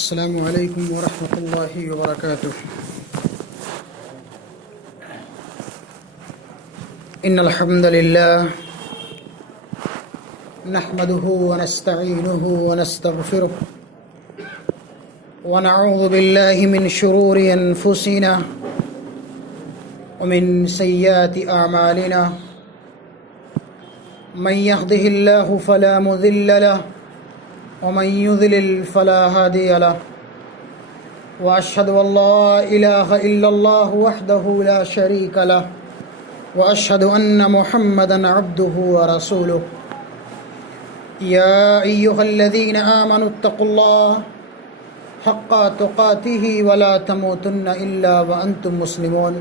السلام علیکم ورحمۃ اللہ وبرکاتہ۔ ان الحمد للہ نحمده ونستعینه ونستغفره ونعوذ باللہ من شرور انفسنا ومن سیئات اعمالنا من يهده الله فلا مضل له ومن يضلل فلا هادي له وأشهد أن لا إله إلا الله وحده لا شريك له وأشهد أن محمدا عبده ورسوله يا أيها الذين آمنوا اتقوا الله حق تقاته ولا تموتن إلا وأنتم مسلمون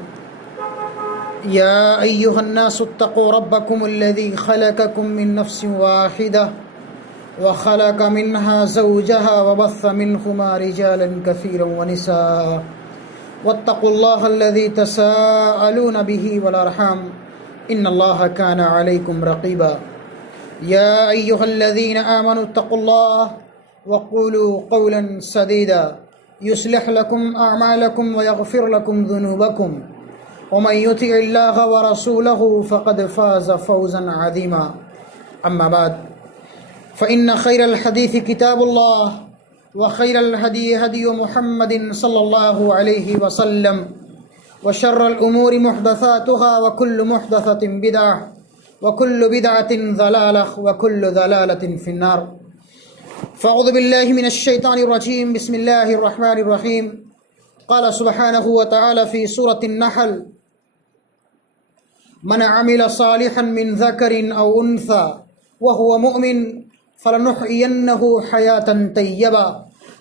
يا أيها الناس اتقوا ربكم الذي خلقكم من نفس واحدة وخلق منها زوجها وبث منهما رجالا كثيرا ونساء واتقوا الله الذي تساءلون به والأرحام إن الله كان عليكم رقيبا يا أيها الذين آمنوا اتقوا الله وقولوا قولا سديدا يصلح لكم أعمالكم ويغفر لكم ذنوبكم ومن يطع الله ورسوله فقد فاز فوزا عظيما أما بعد فإن خير الحديث كتاب الله وخير الهدي هدي محمد صلى الله عليه وسلم وشر الأمور محدثاتها وكل محدثة بدعة وكل بدعة ضلالة وكل ضلالة في النار فأعوذ بالله من الشيطان الرجيم بسم الله الرحمن الرحيم قال سبحانه وتعالى في سورة النحل من عمل صالحا من ذكر أو أنثى وهو مؤمن فلنحيينه حياة طيبة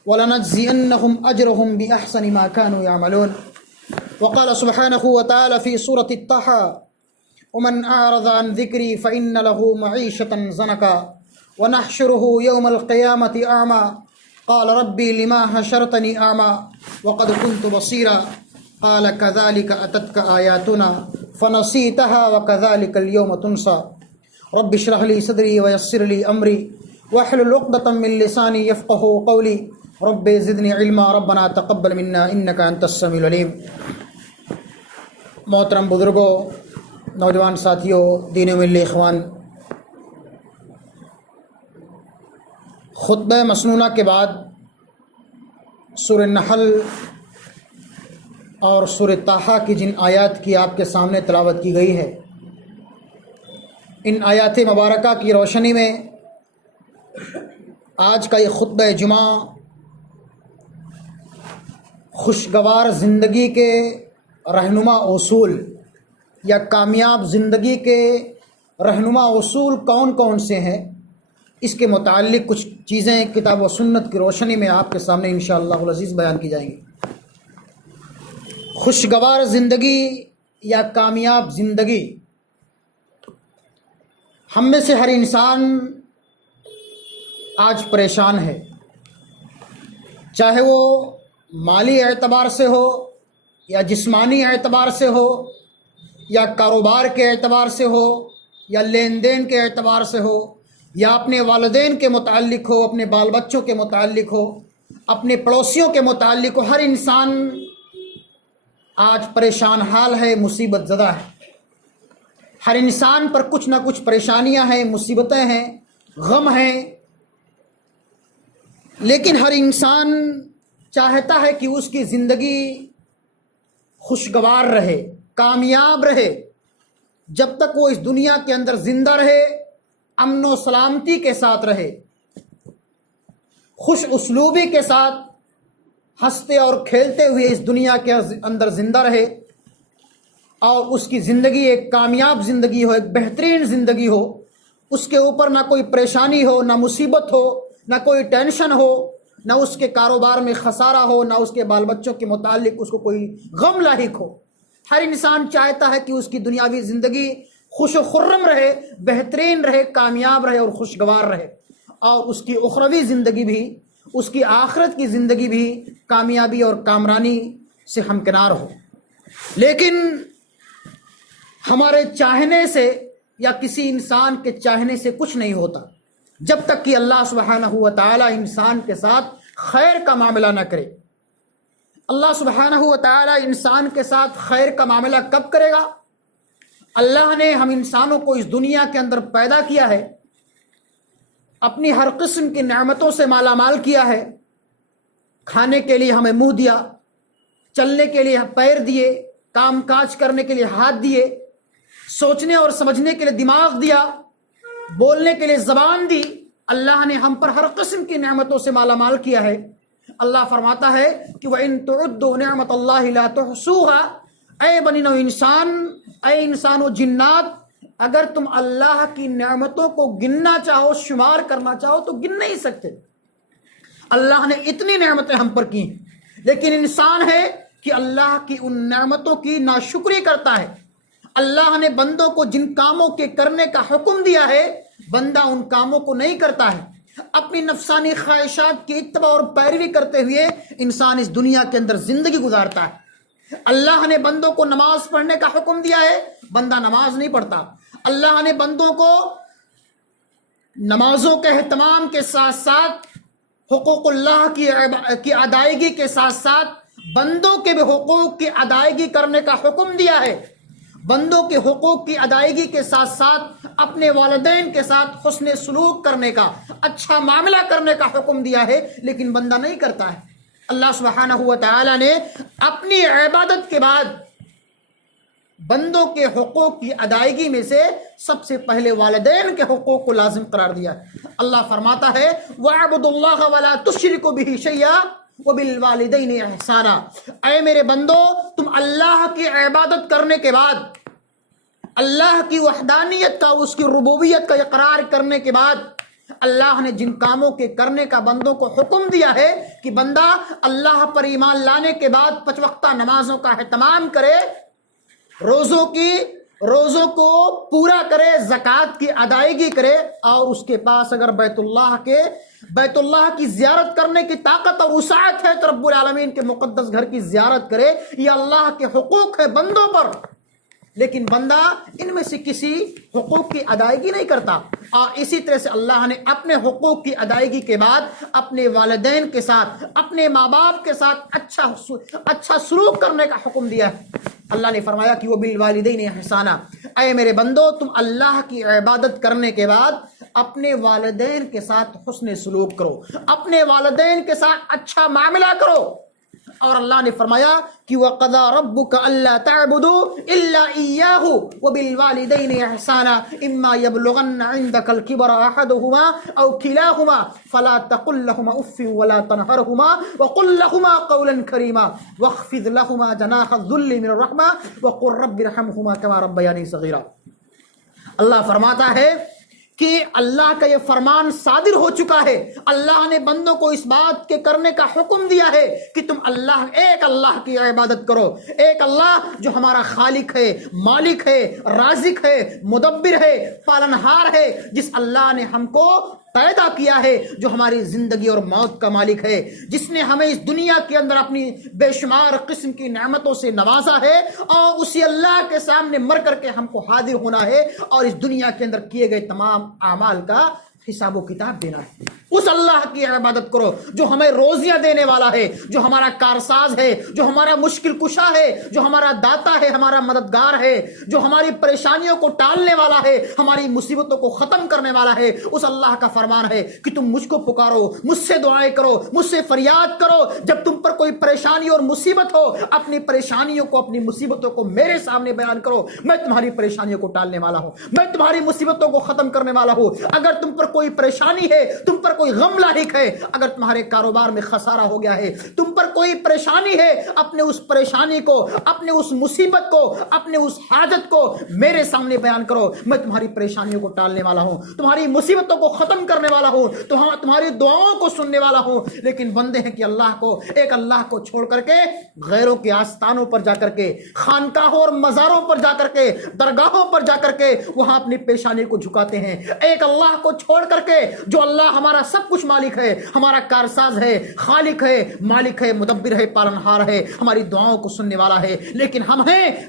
ولنجزينهم أجرهم بأحسن ما كانوا يعملون وقال سبحانه وتعالى في سورة الطه ومن أعرض عن ذكري فإن له معيشة ضنكا ونحشره يوم القيامة أعمى قال ربي لما حشرتني أعمى وقد كنت بصيرا قال كذلك أتتك آياتنا فنسيتها وكذلك اليوم تنسى رب اشرح لي صدري ويسر لي أمري واحلل عقدة من لساني يفقهوا قولي رب زدني علما ربنا تقبل منا انك انت السميع العليم۔ محترم بزرگوں، نوجوان ساتھیوں، دین و ملی اخوان، خطبہ مسنونہ کے بعد سورہ نحل اور سورہ طه کی جن آیات کی آپ کے سامنے تلاوت کی گئی ہے، ان آیات مبارکہ کی روشنی میں آج کا یہ خطبہ جمعہ خوشگوار زندگی کے رہنما اصول یا کامیاب زندگی کے رہنما اصول کون کون سے ہیں، اس کے متعلق کچھ چیزیں کتاب و سنت کی روشنی میں آپ کے سامنے انشاءاللہ العزیز بیان کی جائیں گی۔ خوشگوار زندگی یا کامیاب زندگی، ہم میں سے ہر انسان آج پریشان ہے، چاہے وہ مالی اعتبار سے ہو یا جسمانی اعتبار سے ہو یا کاروبار کے اعتبار سے ہو یا لین دین کے اعتبار سے ہو یا اپنے والدین کے متعلق ہو، اپنے بال بچوں کے متعلق ہو، اپنے پڑوسیوں کے متعلق ہو، ہر انسان آج پریشان حال ہے، مصیبت زدہ ہے۔ ہر انسان پر کچھ نہ کچھ پریشانیاں ہیں، مصیبتیں ہیں، غم ہیں، لیکن ہر انسان چاہتا ہے کہ اس کی زندگی خوشگوار رہے، کامیاب رہے، جب تک وہ اس دنیا کے اندر زندہ رہے، امن و سلامتی کے ساتھ رہے، خوش اسلوبی کے ساتھ ہنستے اور کھیلتے ہوئے اس دنیا کے اندر زندہ رہے، اور اس کی زندگی ایک کامیاب زندگی ہو، ایک بہترین زندگی ہو، اس کے اوپر نہ کوئی پریشانی ہو، نہ مصیبت ہو، نہ کوئی ٹینشن ہو، نہ اس کے کاروبار میں خسارہ ہو، نہ اس کے بال بچوں کے متعلق اس کو کوئی غم لاحق ہو۔ ہر انسان چاہتا ہے کہ اس کی دنیاوی زندگی خوش و خرم رہے، بہترین رہے، کامیاب رہے اور خوشگوار رہے، اور اس کی اخروی زندگی بھی، اس کی آخرت کی زندگی بھی کامیابی اور کامرانی سے ہمکنار ہو۔ لیکن ہمارے چاہنے سے یا کسی انسان کے چاہنے سے کچھ نہیں ہوتا، جب تک کہ اللہ سبحانہ و تعالی انسان کے ساتھ خیر کا معاملہ نہ کرے۔ اللہ سبحانہ و تعالی انسان کے ساتھ خیر کا معاملہ کب کرے گا؟ اللہ نے ہم انسانوں کو اس دنیا کے اندر پیدا کیا ہے، اپنی ہر قسم کی نعمتوں سے مالا مال کیا ہے، کھانے کے لیے ہمیں منہ دیا، چلنے کے لیے پیر دیے، کام کاج کرنے کے لیے ہاتھ دیے، سوچنے اور سمجھنے کے لیے دماغ دیا، بولنے کے لیے زبان دی۔ اللہ نے ہم پر ہر قسم کی نعمتوں سے مالا مال کیا ہے۔ اللہ فرماتا ہے کہ وَإِن تُعُدُّوا نِعْمَةَ اللَّهِ لَا تُحْصُوهَا، اے بنی نوع انسان، اے انسان و جنات، اگر تم اللہ کی نعمتوں کو گننا چاہو، شمار کرنا چاہو تو گن نہیں سکتے۔ اللہ نے اتنی نعمتیں ہم پر کی ہیں، لیکن انسان ہے کہ اللہ کی ان نعمتوں کی ناشکری کرتا ہے۔ اللہ نے بندوں کو جن کاموں کے کرنے کا حکم دیا ہے، بندہ ان کاموں کو نہیں کرتا ہے۔ اپنی نفسانی خواہشات کی اتباع اور پیروی کرتے ہوئے انسان اس دنیا کے اندر زندگی گزارتا ہے۔ اللہ نے بندوں کو نماز پڑھنے کا حکم دیا ہے، بندہ نماز نہیں پڑھتا۔ اللہ نے بندوں کو نمازوں کے اہتمام کے ساتھ ساتھ حقوق اللہ کی ادائیگی کے ساتھ ساتھ بندوں کے بھی حقوق کی ادائیگی کرنے کا حکم دیا ہے۔ بندوں کے حقوق کی ادائیگی کے ساتھ ساتھ اپنے والدین کے ساتھ حسن سلوک کرنے کا، اچھا معاملہ کرنے کا حکم دیا ہے، لیکن بندہ نہیں کرتا ہے۔ اللہ سبحانہ و تعالی نے اپنی عبادت کے بعد بندوں کے حقوق کی ادائیگی میں سے سب سے پہلے والدین کے حقوق کو لازم قرار دیا ہے۔ اللہ فرماتا ہے وَاعْبُدُوا اللَّهَ وَلَا تُشْرِكُوا بِهِ شَيْئًا وَبِالْوَالِدَيْنِ إِحْسَانًا، اے میرے بندو، تم اللہ کی عبادت کرنے کے بعد، اللہ کی وحدانیت کا، اس کی ربوبیت کا اقرار کرنے کے بعد، اللہ نے جن کاموں کے کرنے کا بندوں کو حکم دیا ہے کہ بندہ اللہ پر ایمان لانے کے بعد 5 وقتہ نمازوں کا اہتمام کرے، روزوں کو پورا کرے، زکوٰۃ کی ادائیگی کرے، اور اس کے پاس اگر بیت اللہ کی زیارت کرنے کی طاقت اور وسعت ہے تو رب العالمین کے مقدس گھر کی زیارت کرے۔ یہ اللہ کے حقوق ہے بندوں پر، لیکن بندہ ان میں سے کسی حقوق کی ادائیگی نہیں کرتا۔ اور اسی طرح سے اللہ نے اپنے حقوق کی ادائیگی کے بعد اپنے والدین کے ساتھ، اپنے ماں باپ کے ساتھ اچھا سلوک کرنے کا حکم دیا ہے۔ اللہ نے فرمایا کہ وَبِالْوَالِدَيْنِ إِحْسَانًا، اے میرے بندو، تم اللہ کی عبادت کرنے کے بعد اپنے والدین کے ساتھ حسن سلوک کرو، اپنے والدین کے ساتھ اچھا معاملہ کرو۔ اور اللہ نے فرمایا کہ وَقَضَىٰ رَبُّكَ أَلَّا تَعْبُدُوا إِلَّا إِيَّاهُ وَبِالْوَالِدَيْنِ إِحْسَانًا إِمَّا يَبْلُغَنَّ عِندَكَ الْكِبَرَ أَحَدُهُمَا أَوْ كِلَاهُمَا فَلَا تَقُل لَّهُمَا أُفٍّ وَلَا تَنْهَرْهُمَا وَقُل لَّهُمَا قَوْلًا كَرِيمًا وَاخْفِضْ لَهُمَا جَنَاحَ الذُّلِّ مِنَ الرَّحْمَةِ وَقُل رَّبِّ ارْحَمْهُمَا كَمَا رَبَّيَانِي صَغِيرًا۔ اللہ فرماتا ہے کہ اللہ کا یہ فرمان صادر ہو چکا ہے۔ اللہ نے بندوں کو اس بات کے کرنے کا حکم دیا ہے کہ تم ایک اللہ کی عبادت کرو، ایک اللہ جو ہمارا خالق ہے، مالک ہے، رازق ہے، مدبر ہے، پالنہار ہے، جس اللہ نے ہم کو پیدا کیا ہے، جو ہماری زندگی اور موت کا مالک ہے، جس نے ہمیں اس دنیا کے اندر اپنی بے شمار قسم کی نعمتوں سے نوازا ہے، اور اسی اللہ کے سامنے مر کر کے ہم کو حاضر ہونا ہے اور اس دنیا کے اندر کیے گئے تمام اعمال کا حساب و کتاب دینا ہے۔ اس اللہ کی عبادت کرو جو ہمیں روزیاں دینے والا ہے، جو ہمارا کارساز ہے، جو ہمارا مشکل کشا ہے، جو ہمارا داتا ہے، ہمارا مددگار ہے، جو ہماری پریشانیوں کو ٹالنے والا ہے، ہماری مصیبتوں کو ختم کرنے والا ہے۔ اس اللہ کا فرمان ہے کہ تم مجھ کو پکارو، مجھ سے دعائیں کرو، مجھ سے فریاد کرو، جب تم پر کوئی پریشانی اور مصیبت ہو، اپنی پریشانیوں کو، اپنی مصیبتوں کو میرے سامنے بیان کرو، میں تمہاری پریشانیوں کو ٹالنے والا ہوں، میں تمہاری مصیبتوں کو ختم کرنے والا ہوں۔ اگر تم پر کوئی پریشانی ہے، تم پر کوئی غم لاحق ہے، اگر تمہارے کاروبار میں خسارہ ہو گیا ہے، تم پر کوئی پریشانی ہے، اپنے اس پریشانی کو، اپنے اس مصیبت کو، اپنے اس حاجت کو میرے سامنے بیان کرو، میں تمہاری پریشانیوں کو ٹالنے والا ہوں، تمہاری مصیبتوں کو ختم کرنے والا ہوں، تمہاری دعاؤں کو سننے والا ہوں۔ لیکن بندے ہیں کہ ایک اللہ کو چھوڑ کر کے غیروں کے آستانوں پر جا کر کے، خانقاہوں اور مزاروں پر جا کر کے، درگاہوں پر جا کر کے وہاں اپنی پیشانی کو جھکاتے ہیں۔ ایک اللہ کو چھوڑ کر کے جو اللہ ہمارا سب کچھ مالک ہے، ہمارا کارساز ہے، خالق ہے، مالک ہے، مدبر ہے، پالنہار ہے، ہماری دعاؤں کو سننے والا ہے، لیکن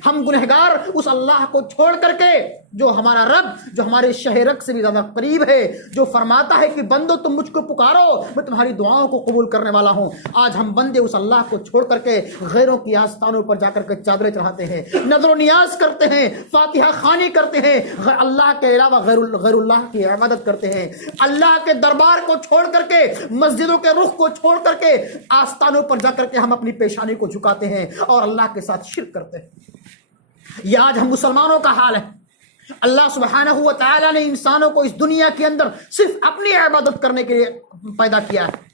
ہم گنہگار اس اللہ کو چھوڑ کر کے جو ہمارا رب جو ہمارے شہرک سے بھی زیادہ قریب ہے، جو فرماتا ہے کہ بندو تم مجھ کو پکارو میں تمہاری دعاؤں کو قبول کرنے والا ہوں۔ آج ہم بندے اس اللہ کو چھوڑ کر کے غیروں کی آستانوں پر جا کر کے چادریں چڑھاتے ہیں، نظر و نیاز کرتے ہیں، فاتحہ خوانی کرتے ہیں، اللہ کے علاوہ غیر اللہ کی عبادت کرتے ہیں، اللہ کے دربار کو چھوڑ کر کے، مسجدوں کے رخ کو چھوڑ کر کے آستانوں پر جا کر کے ہم اپنی پیشانی کو جھکاتے ہیں اور اللہ کے ساتھ شرک کرتے ہیں۔ یہ آج ہم مسلمانوں کا حال ہے۔ اللہ سبحانہ و تعالی نے انسانوں کو اس دنیا کے اندر صرف اپنی عبادت کرنے کے لیے پیدا کیا ہے۔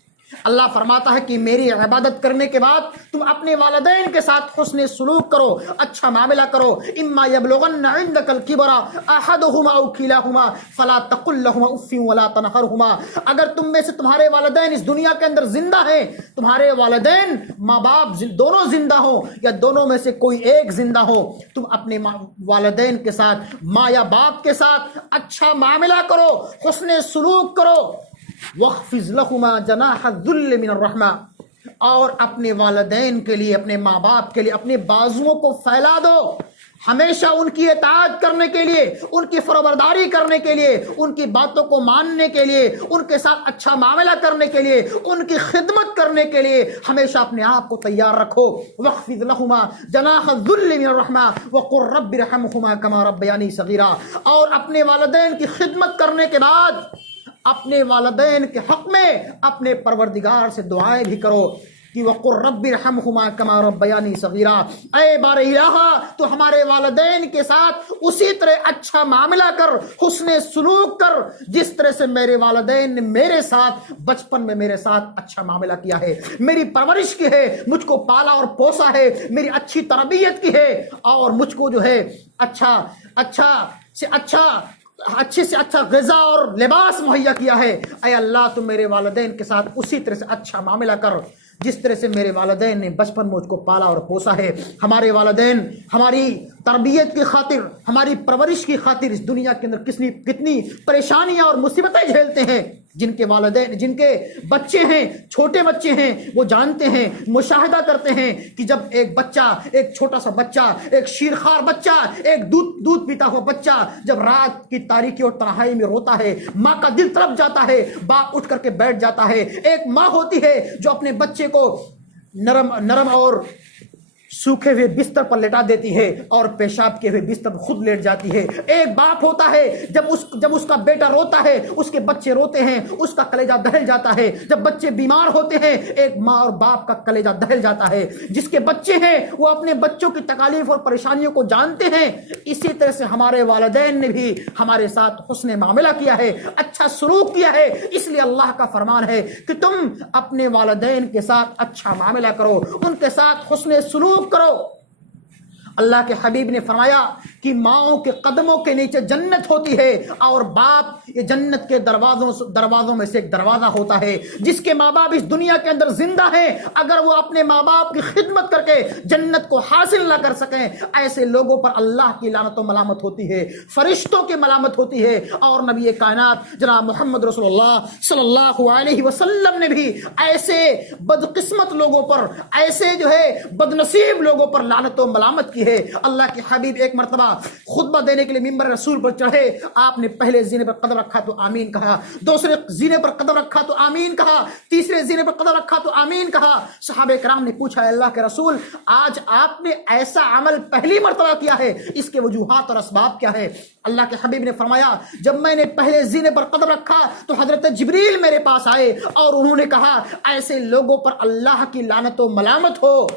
اللہ فرماتا ہے کہ میری عبادت کرنے کے بعد تم اپنے والدین کے ساتھ حسن سلوک کرو، اچھا معاملہ کرو۔ اما یبلغن عندک الکبر احدہما او کلاہما فلا تقل لہما اف ولا تنہرہما، اگر تم میں سے تمہارے والدین اس دنیا کے اندر زندہ ہیں، تمہارے والدین ماں باپ دونوں زندہ ہوں یا دونوں میں سے کوئی ایک زندہ ہو، تم اپنے والدین کے ساتھ، ماں یا باپ کے ساتھ اچھا معاملہ کرو، حسن سلوک کرو۔ وَاخْفِضْ لَهُمَا جَنَاحَ الذُّلِّ مِنَ الرَّحْمَةِ، اور اپنے والدین کے لیے، اپنے ماں باپ کے لیے اپنے بازوؤں کو پھیلا دو، ہمیشہ ان کی اطاعت کرنے کے لیے، ان کی فرمانبرداری کرنے کے لیے، ان کی باتوں کو ماننے کے لیے، ان کے ساتھ اچھا معاملہ کرنے کے لیے، ان کی خدمت کرنے کے لیے ہمیشہ اپنے آپ کو تیار رکھو۔ وَاخْفِضْ لَهُمَا جَنَاحَ الذُّلِّ مِنَ الرَّحْمَةِ وَقُلْ رَبِّ ارْحَمْهُمَا كَمَا رَبَّيَانِي صَغِيرًا، اور اپنے والدین کی خدمت کرنے کے بعد اپنے والدین کے حق میں اپنے پروردگار سے دعائیں بھی کرو کہ وَقُلْ رَبِّ ارْحَمْهُمَا كَمَا رَبَّيَانِي صَغِيرًا، اے بار الہ تو ہمارے والدین کے ساتھ اسی طرح اچھا معاملہ کر، حسن سلوک کر جس طرح سے میرے والدین نے میرے ساتھ بچپن میں میرے ساتھ اچھا معاملہ کیا ہے، میری پرورش کی ہے، مجھ کو پالا اور پوسا ہے، میری اچھی تربیت کی ہے، اور مجھ کو جو ہے اچھے سے اچھا غذا اور لباس مہیا کیا ہے۔ اے اللہ تم میرے والدین کے ساتھ اسی طرح سے اچھا معاملہ کر جس طرح سے میرے والدین نے بچپن میں مجھ کو پالا اور پوسا ہے۔ ہمارے والدین ہماری تربیت کی خاطر، ہماری پرورش کی خاطر اس دنیا کے اندر کتنی پریشانیاں اور مصیبتیں جھیلتے ہیں۔ جن کے والدین، جن کے بچے ہیں، چھوٹے بچے ہیں، وہ جانتے ہیں، مشاہدہ کرتے ہیں کہ جب ایک بچہ، ایک چھوٹا سا بچہ، ایک شیرخوار بچہ، ایک دودھ پیتا ہوا بچہ جب رات کی تاریکی اور تنہائی میں روتا ہے، ماں کا دل تڑپ جاتا ہے، باپ اٹھ کر کے بیٹھ جاتا ہے۔ ایک ماں ہوتی ہے جو اپنے بچے کو نرم اور سوکھے ہوئے بستر پر لٹا دیتی ہے اور پیشاب کے ہوئے بستر پر خود لیٹ جاتی ہے۔ ایک باپ ہوتا ہے جب اس کا بیٹا روتا ہے، اس کے بچے روتے ہیں، اس کا کلیجہ دہل جاتا ہے۔ جب بچے بیمار ہوتے ہیں، ایک ماں اور باپ کا کلیجہ دہل جاتا ہے۔ جس کے بچے ہیں وہ اپنے بچوں کی تکالیف اور پریشانیوں کو جانتے ہیں۔ اسی طرح سے ہمارے والدین نے بھی ہمارے ساتھ حسن معاملہ کیا ہے، اچھا سلوک کیا ہے۔ اس لیے اللہ کا فرمان ہے کہ تم اپنے والدین کے ساتھ اچھا معاملہ کرو، ان کے ساتھ حسن سلوک کرو۔ اللہ کے حبیب نے فرمایا کہ ماؤں کے قدموں کے نیچے جنت ہوتی ہے، اور باپ یہ جنت کے دروازوں میں سے ایک دروازہ ہوتا ہے۔ جس کے ماں باپ اس دنیا کے اندر زندہ ہیں، اگر وہ اپنے ماں باپ کی خدمت کر کے جنت کو حاصل نہ کر سکیں، ایسے لوگوں پر اللہ کی لعنت و ملامت ہوتی ہے، فرشتوں کی ملامت ہوتی ہے۔ اور نبی کائنات جناب محمد رسول اللہ صلی اللہ علیہ وسلم نے بھی ایسے بدقسمت لوگوں پر، ایسے جو ہے بدنصیب لوگوں پر لعنت و ملامت کی ہے۔ اللہ کے حبیب ایک مرتبہ خطبہ دینے کے لیے ممبر رسول پر چڑھے، آپ نے پہلے زینے پر قدم رکھا تو آمین کہا، دوسرے زینے پر قدم رکھا تو آمین کہا، تیسرے زینے پر قدم رکھا تو آمین کہا۔ صحابہ کرام نے پوچھا اے اللہ کے رسول، آج آپ نے ایسا عمل پہلی مرتبہ کیا ہے، اس کے وجوہات اور اسباب کیا ہے؟ اللہ کے حبیب نے فرمایا جب میں نے پہلے زینے پر قدم رکھا تو حضرت جبریل میرے پاس آئے اور انہوں نے کہا ایسے لوگوں پر اللہ کی لعنت و ملامت ہو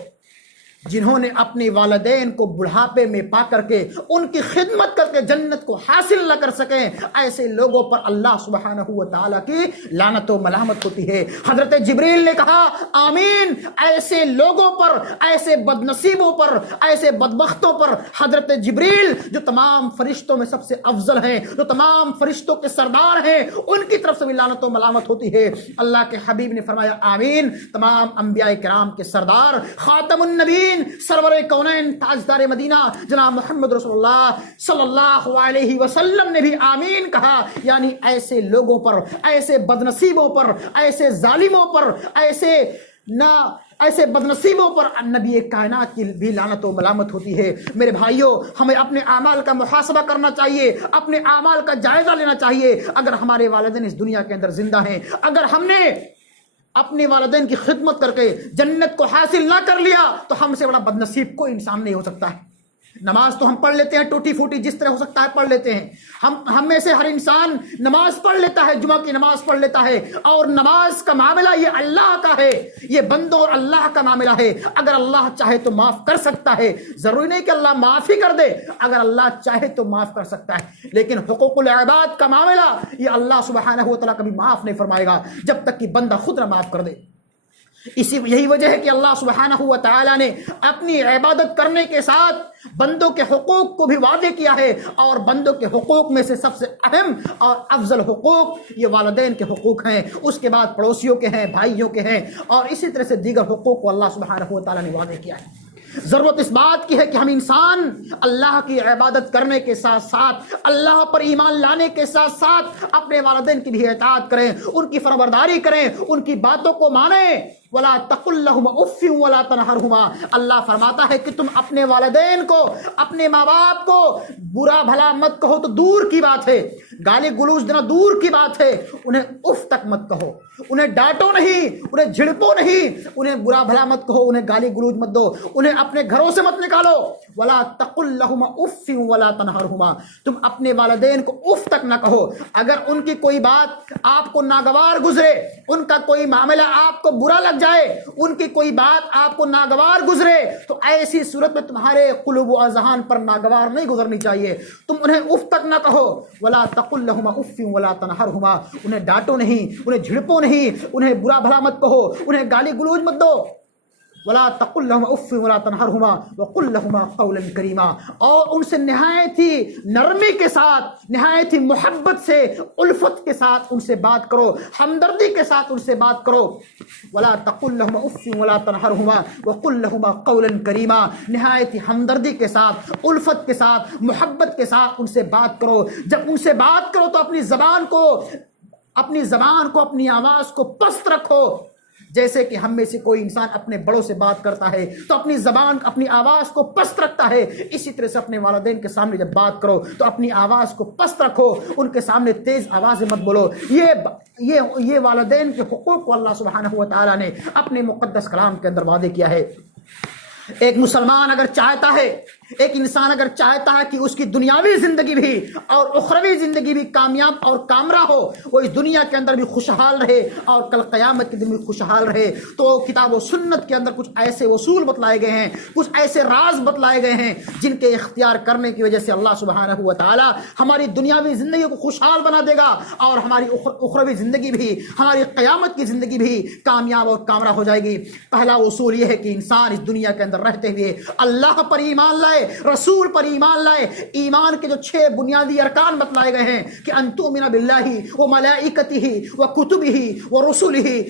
جنہوں نے اپنے والدین کو بڑھاپے میں پا کر کے ان کی خدمت کر کے جنت کو حاصل نہ کر سکیں، ایسے لوگوں پر اللہ سبحانہ و تعالیٰ کی لعنت و ملامت ہوتی ہے۔ حضرت جبریل نے کہا آمین، ایسے لوگوں پر، ایسے بدنصیبوں پر، ایسے بدبختوں پر حضرت جبریل جو تمام فرشتوں میں سب سے افضل ہیں، جو تمام فرشتوں کے سردار ہیں، ان کی طرف سے بھی لعنت و ملامت ہوتی ہے۔ اللہ کے حبیب نے فرمایا آمین، تمام انبیاء کرام کے سردار، خاتم النبی، سرور کونین، تاجدار مدینہ جناب محمد رسول اللہ صلی اللہ علیہ وسلم نے بھی آمین کہا۔ یعنی ایسے لوگوں پر، ایسے بدنصیبوں پر، ایسے ظالموں پر، ایسے ایسے بدنصیبوں پر نبی کائنات کی بھی لعنت و ملامت ہوتی ہے۔ میرے بھائیوں، ہمیں اپنے اعمال کا محاسبہ کرنا چاہیے، اپنے اعمال کا جائزہ لینا چاہیے۔ اگر ہمارے والدین اس دنیا کے اندر زندہ ہیں، اگر ہم نے اپنے والدین کی خدمت کر کے جنت کو حاصل نہ کر لیا تو ہم سے بڑا بدنصیب کوئی انسان نہیں ہو سکتا ہے۔ نماز تو ہم پڑھ لیتے ہیں ٹوٹی پھوٹی، جس طرح ہو سکتا ہے پڑھ لیتے ہیں۔ ہم میں سے ہر انسان نماز پڑھ لیتا ہے، جمعہ کی نماز پڑھ لیتا ہے، اور نماز کا معاملہ یہ اللہ کا ہے، یہ بندوں اور اللہ کا معاملہ ہے۔ اگر اللہ چاہے تو معاف کر سکتا ہے، ضروری نہیں کہ اللہ معاف ہی کر دے، اگر اللہ چاہے تو معاف کر سکتا ہے، لیکن حقوق العباد کا معاملہ یہ اللہ سبحانہ و تعالیٰ کبھی معاف نہیں فرمائے گا جب تک کہ بندہ خود نہ معاف کر دے۔ یہی وجہ ہے کہ اللہ سبحانہ و تعالیٰ نے اپنی عبادت کرنے کے ساتھ بندوں کے حقوق کو بھی واضح کیا ہے، اور بندوں کے حقوق میں سے سب سے اہم اور افضل حقوق یہ والدین کے حقوق ہیں، اس کے بعد پڑوسیوں کے ہیں، بھائیوں کے ہیں، اور اسی طرح سے دیگر حقوق کو اللہ سبحانہ و تعالیٰ نے واضح کیا ہے۔ ضرورت اس بات کی ہے کہ ہم انسان اللہ کی عبادت کرنے کے ساتھ ساتھ، اللہ پر ایمان لانے کے ساتھ ساتھ اپنے والدین کی بھی اطاعت کریں، ان کی فرمانبرداری کریں، ان کی باتوں کو مانیں۔ وَلَا تَقُلْ لَهُمَا اُفٍّ وَلَا تَنْهَرْهُمَا، اللہ فرماتا ہے کہ تم اپنے والدین کو، اپنے ماں باپ کو برا بھلا مت کہو تو دور کی بات ہے، گالی گلوچ دینا دور کی بات ہے، انہیں اف تک مت کہو، انہیں ڈانٹو نہیں، انہیں جھڑپو نہیں، انہیں برا بھلا مت کہو، انہیں گالی گلوچ مت دو، انہیں اپنے گھروں سے مت نکالو۔ وَلَا تَقُلْ لَهُمَا اُفٍّ وَلَا تَنْهَرْهُمَا، تم اپنے والدین کو اف تک نہ کہو۔ اگر ان کی کوئی بات آپ کو ناگوار گزرے، ان کا کوئی معاملہ آپ کو برا لگ جائے، ان کی کوئی بات آپ کو ناگوار گزرے، تو ایسی صورت میں تمہارے قلوب و اذہان پر ناگوار نہیں گزرنی چاہیے، تم انہیں اف تک نہ کہو۔ ولا تقل لهما اف ولا تنهرهما، انہیں ڈانٹو نہیں، انہیں جھڑپو نہیں، انہیں برا بھلا مت کہو، انہیں گالی گلوچ مت دو۔ ولا تقل لهما اف ولا تنهرهما وقل لهما قولا کریما، اور ان سے نہایت ہی نرمی کے ساتھ، نہایت ہی محبت سے، الفت کے ساتھ ان سے بات کرو، ہمدردی کے ساتھ ان سے بات کرو۔ ولا تقل لهما اف ولا تنهرهما وقل لهما قولا کریما، نہایت ہی ہمدردی کے ساتھ، الفت کے ساتھ، محبت کے ساتھ ان سے بات کرو۔ جب ان سے بات کرو تو اپنی زبان کو، اپنی آواز کو پست رکھو، جیسے کہ ہم میں سے کوئی انسان اپنے بڑوں سے بات کرتا ہے تو اپنی زبان، اپنی آواز کو پست رکھتا ہے، اسی طرح سے اپنے والدین کے سامنے جب بات کرو تو اپنی آواز کو پست رکھو، ان کے سامنے تیز آواز مت بولو۔ یہ والدین کے حقوق کو اللہ سبحانہ و تعالیٰ نے اپنے مقدس کلام کے اندر واضح کیا ہے۔ ایک مسلمان اگر چاہتا ہے، ایک انسان اگر چاہتا ہے کہ اس کی دنیاوی زندگی بھی اور اخروی زندگی بھی کامیاب اور کامرہ ہو، وہ اس دنیا کے اندر بھی خوشحال رہے اور کل قیامت کے دن بھی خوشحال رہے، تو کتاب و سنت کے اندر کچھ ایسے اصول بتلائے گئے ہیں، کچھ ایسے راز بتلائے گئے ہیں جن کے اختیار کرنے کی وجہ سے اللہ سبحانہ و تعالی ہماری دنیاوی زندگی کو خوشحال بنا دے گا، اور ہماری اخروی زندگی بھی، ہماری قیامت کی زندگی بھی کامیاب اور کامرہ ہو جائے گی۔ پہلا اصول یہ ہے کہ انسان اس دنیا کے اندر رہتے ہوئے اللہ پر ایمان لائے، رسول پر ایمان لائے۔ ایمان کے جو 6 بنیادی ارکان بتلائے گئے ہیں کہ ان تؤمن باللہ وملائکتہ وکتبہ ورسلہ،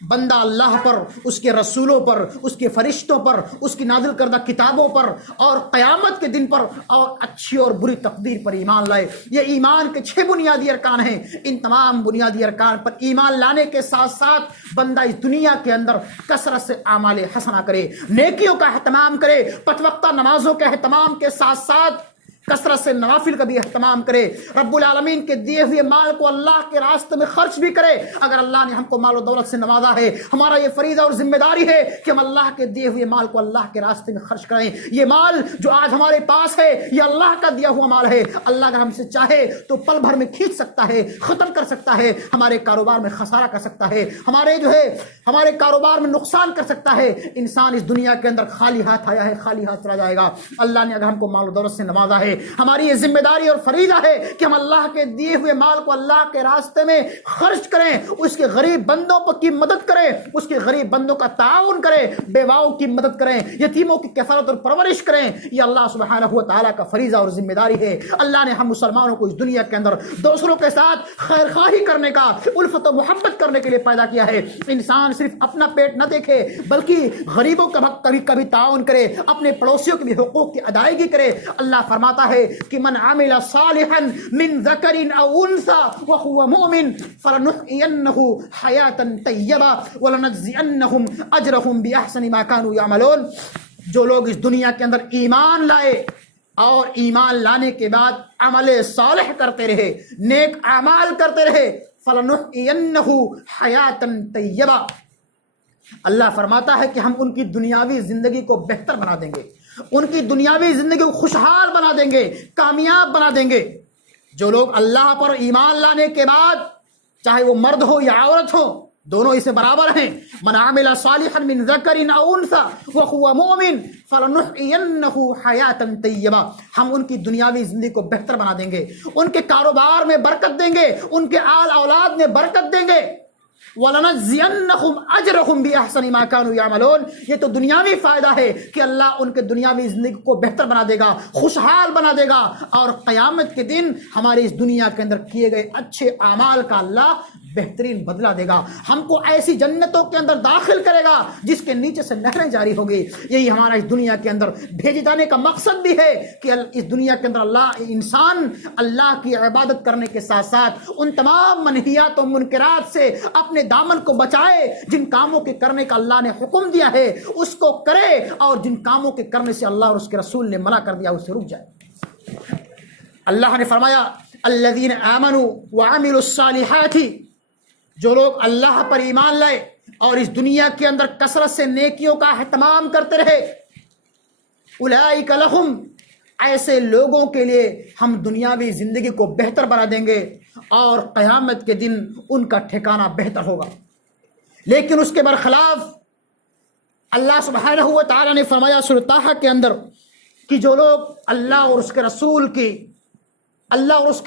بندہ اللہ پر، اس کے رسولوں پر، اس کے فرشتوں پر، اس کی نازل کردہ کتابوں پر، اور قیامت کے دن پر، اور اچھی اور بری تقدیر پر ایمان لائے۔ یہ ایمان کے 6 بنیادی ارکان ہیں۔ ان تمام بنیادی ارکان پر ایمان لانے کے ساتھ ساتھ بندہ اس دنیا کے اندر کثرت سے اعمال حسنہ کرے، نیکیوں کا اہتمام کرے، 5 وقتہ نمازوں کے اہتمام کے ساتھ ساتھ کثرت سے نوافل کا بھی اہتمام کرے، رب العالمین کے دیے ہوئے مال کو اللہ کے راستے میں خرچ بھی کرے۔ اگر اللہ نے ہم کو مال و دولت سے نوازا ہے، ہمارا یہ فریضہ اور ذمہ داری ہے کہ ہم اللہ کے دیے ہوئے مال کو اللہ کے راستے میں خرچ کریں۔ یہ مال جو آج ہمارے پاس ہے یہ اللہ کا دیا ہوا مال ہے، اللہ اگر ہم سے چاہے تو پل بھر میں کھینچ سکتا ہے، ختم کر سکتا ہے، ہمارے کاروبار میں خسارہ کر سکتا ہے، ہمارے کاروبار میں نقصان کر سکتا ہے۔ انسان اس دنیا کے اندر خالی ہاتھ آیا ہے، خالی ہاتھ چلا جائے گا۔ اللہ نے اگر ہم کو مال و دولت سے نوازا ہے، ہماری یہ ذمہ داری اور فریضہ ہے کہ ہم اللہ کے دیے ہوئے مال کو اللہ کے راستے میں خرچ کریں، اس کے غریب بندوں کی مدد کریں، اس کے غریب بندوں کا تعاون کریں، بیواؤں کی مدد کریں، یتیموں کی کفالت اور پرورش کریں۔ یہ اللہ سبحانہ و تعالیٰ کا فریضہ اور ذمہ داری ہے۔ اللہ نے ہم مسلمانوں کو اس دنیا کے اندر دوسروں کے ساتھ خیر خواہی کرنے کا، الفت و محبت کرنے کے لیے پیدا کیا ہے۔ انسان صرف اپنا پیٹ نہ دیکھے بلکہ غریبوں کا کبھی تعاون کرے، اپنے پڑوسیوں کے بھی حقوق کی ادائیگی کرے۔ اللہ فرماتا فرماتا ہے کہ من عمل صالحا من ذکر او انثى وهو مؤمن فلنحيينه حیاتا طیبہ ولنجزینهم اجرهم باحسن ما كانوا يعملون. جو لوگ اس دنیا کے اندر ایمان لائے اور ایمان لانے کے بعد عمل صالح کرتے رہے، نیک اعمال کرتے رہے، فلنحيينه حیاتا طیبہ، اللہ فرماتا ہے کہ ہم ان کی دنیاوی زندگی کو بہتر بنا دیں گے، ان کی دنیاوی زندگی کو خوشحال بنا دیں گے، کامیاب بنا دیں گے. جو لوگ اللہ پر ایمان لانے کے بعد، چاہے وہ مرد ہو یا عورت ہو، دونوں اسے برابر ہیں، من عمل صالحا من ذکر او انثى وهو مؤمن فلنحيينه حیاتا طیبہ، ہم ان کی دنیاوی زندگی کو بہتر بنا دیں گے، ان کے کاروبار میں برکت دیں گے، ان کے آل اولاد میں برکت دیں گے، وَلَنَجْزِيَنَّهُمْ أَجْرَهُمْ بِأَحْسَنِ مَا كَانُوا يَعْمَلُونَ. یہ تو دنیاوی فائدہ ہے کہ اللہ ان کے دنیاوی زندگی کو بہتر بنا دے گا، خوشحال بنا دے گا، اور قیامت کے دن ہماری اس دنیا کے اندر کیے گئے اچھے اعمال کا اللہ بہترین بدلہ دے گا، ہم کو ایسی جنتوں کے اندر داخل کرے گا جس کے نیچے سے نہریں جاری ہوگی. یہی ہمارا اس دنیا کے اندر بھیجے جانے کا مقصد بھی ہے کہ اس دنیا کے اندر انسان اللہ کی عبادت کرنے کے ساتھ ساتھ ان تمام منہیات و منکرات سے اپنے دامن کو بچائے، جن کاموں کے کرنے کا اللہ نے حکم دیا ہے اس کو کرے، اور جن کاموں کے کرنے سے اللہ اور اس کے رسول نے منع کر دیا اس سے رک جائے. اللہ نے فرمایا الذین آمنوا وعملوا الصالحات، جو لوگ اللہ پر ایمان لائے اور اس دنیا کے اندر کثرت سے نیکیوں کا اہتمام کرتے رہے، اولئک لہم، ایسے لوگوں کے لیے ہم دنیاوی زندگی کو بہتر بنا دیں گے اور قیامت کے دن ان کا ٹھکانہ بہتر ہوگا. لیکن اس کے برخلاف اللہ سبحانہ و تعالی نے فرمایا سورۃ طٰہٰ کے اندر کہ جو لوگ اللہ اور اس کے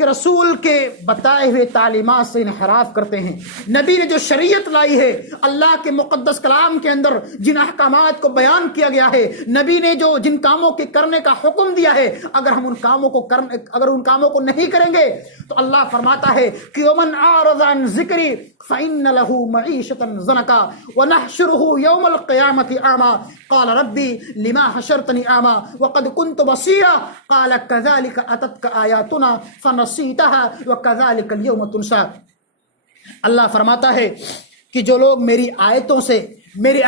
رسول کے بتائے ہوئے تعلیمات سے انحراف کرتے ہیں، نبی نے جو شریعت لائی ہے، اللہ کے مقدس کلام کے اندر جن احکامات کو بیان کیا گیا ہے، نبی نے جو جن کاموں کے کرنے کا حکم دیا ہے، اگر ہم ان کاموں کو نہیں کریں گے تو اللہ فرماتا ہے کہ ومن اعرض عن ذکری فإن له معیشۃ ضنکا ونحشره یوم القیامۃ اعمی قال ربی لما حشرتنی اعمی وقد كنت بصیرا قال كذلك اتتك آیاتنا فنسیتها وكذلك اليوم تنسى. اللہ فرماتا ہے کہ جو لوگ میری آیتوں سے، میرے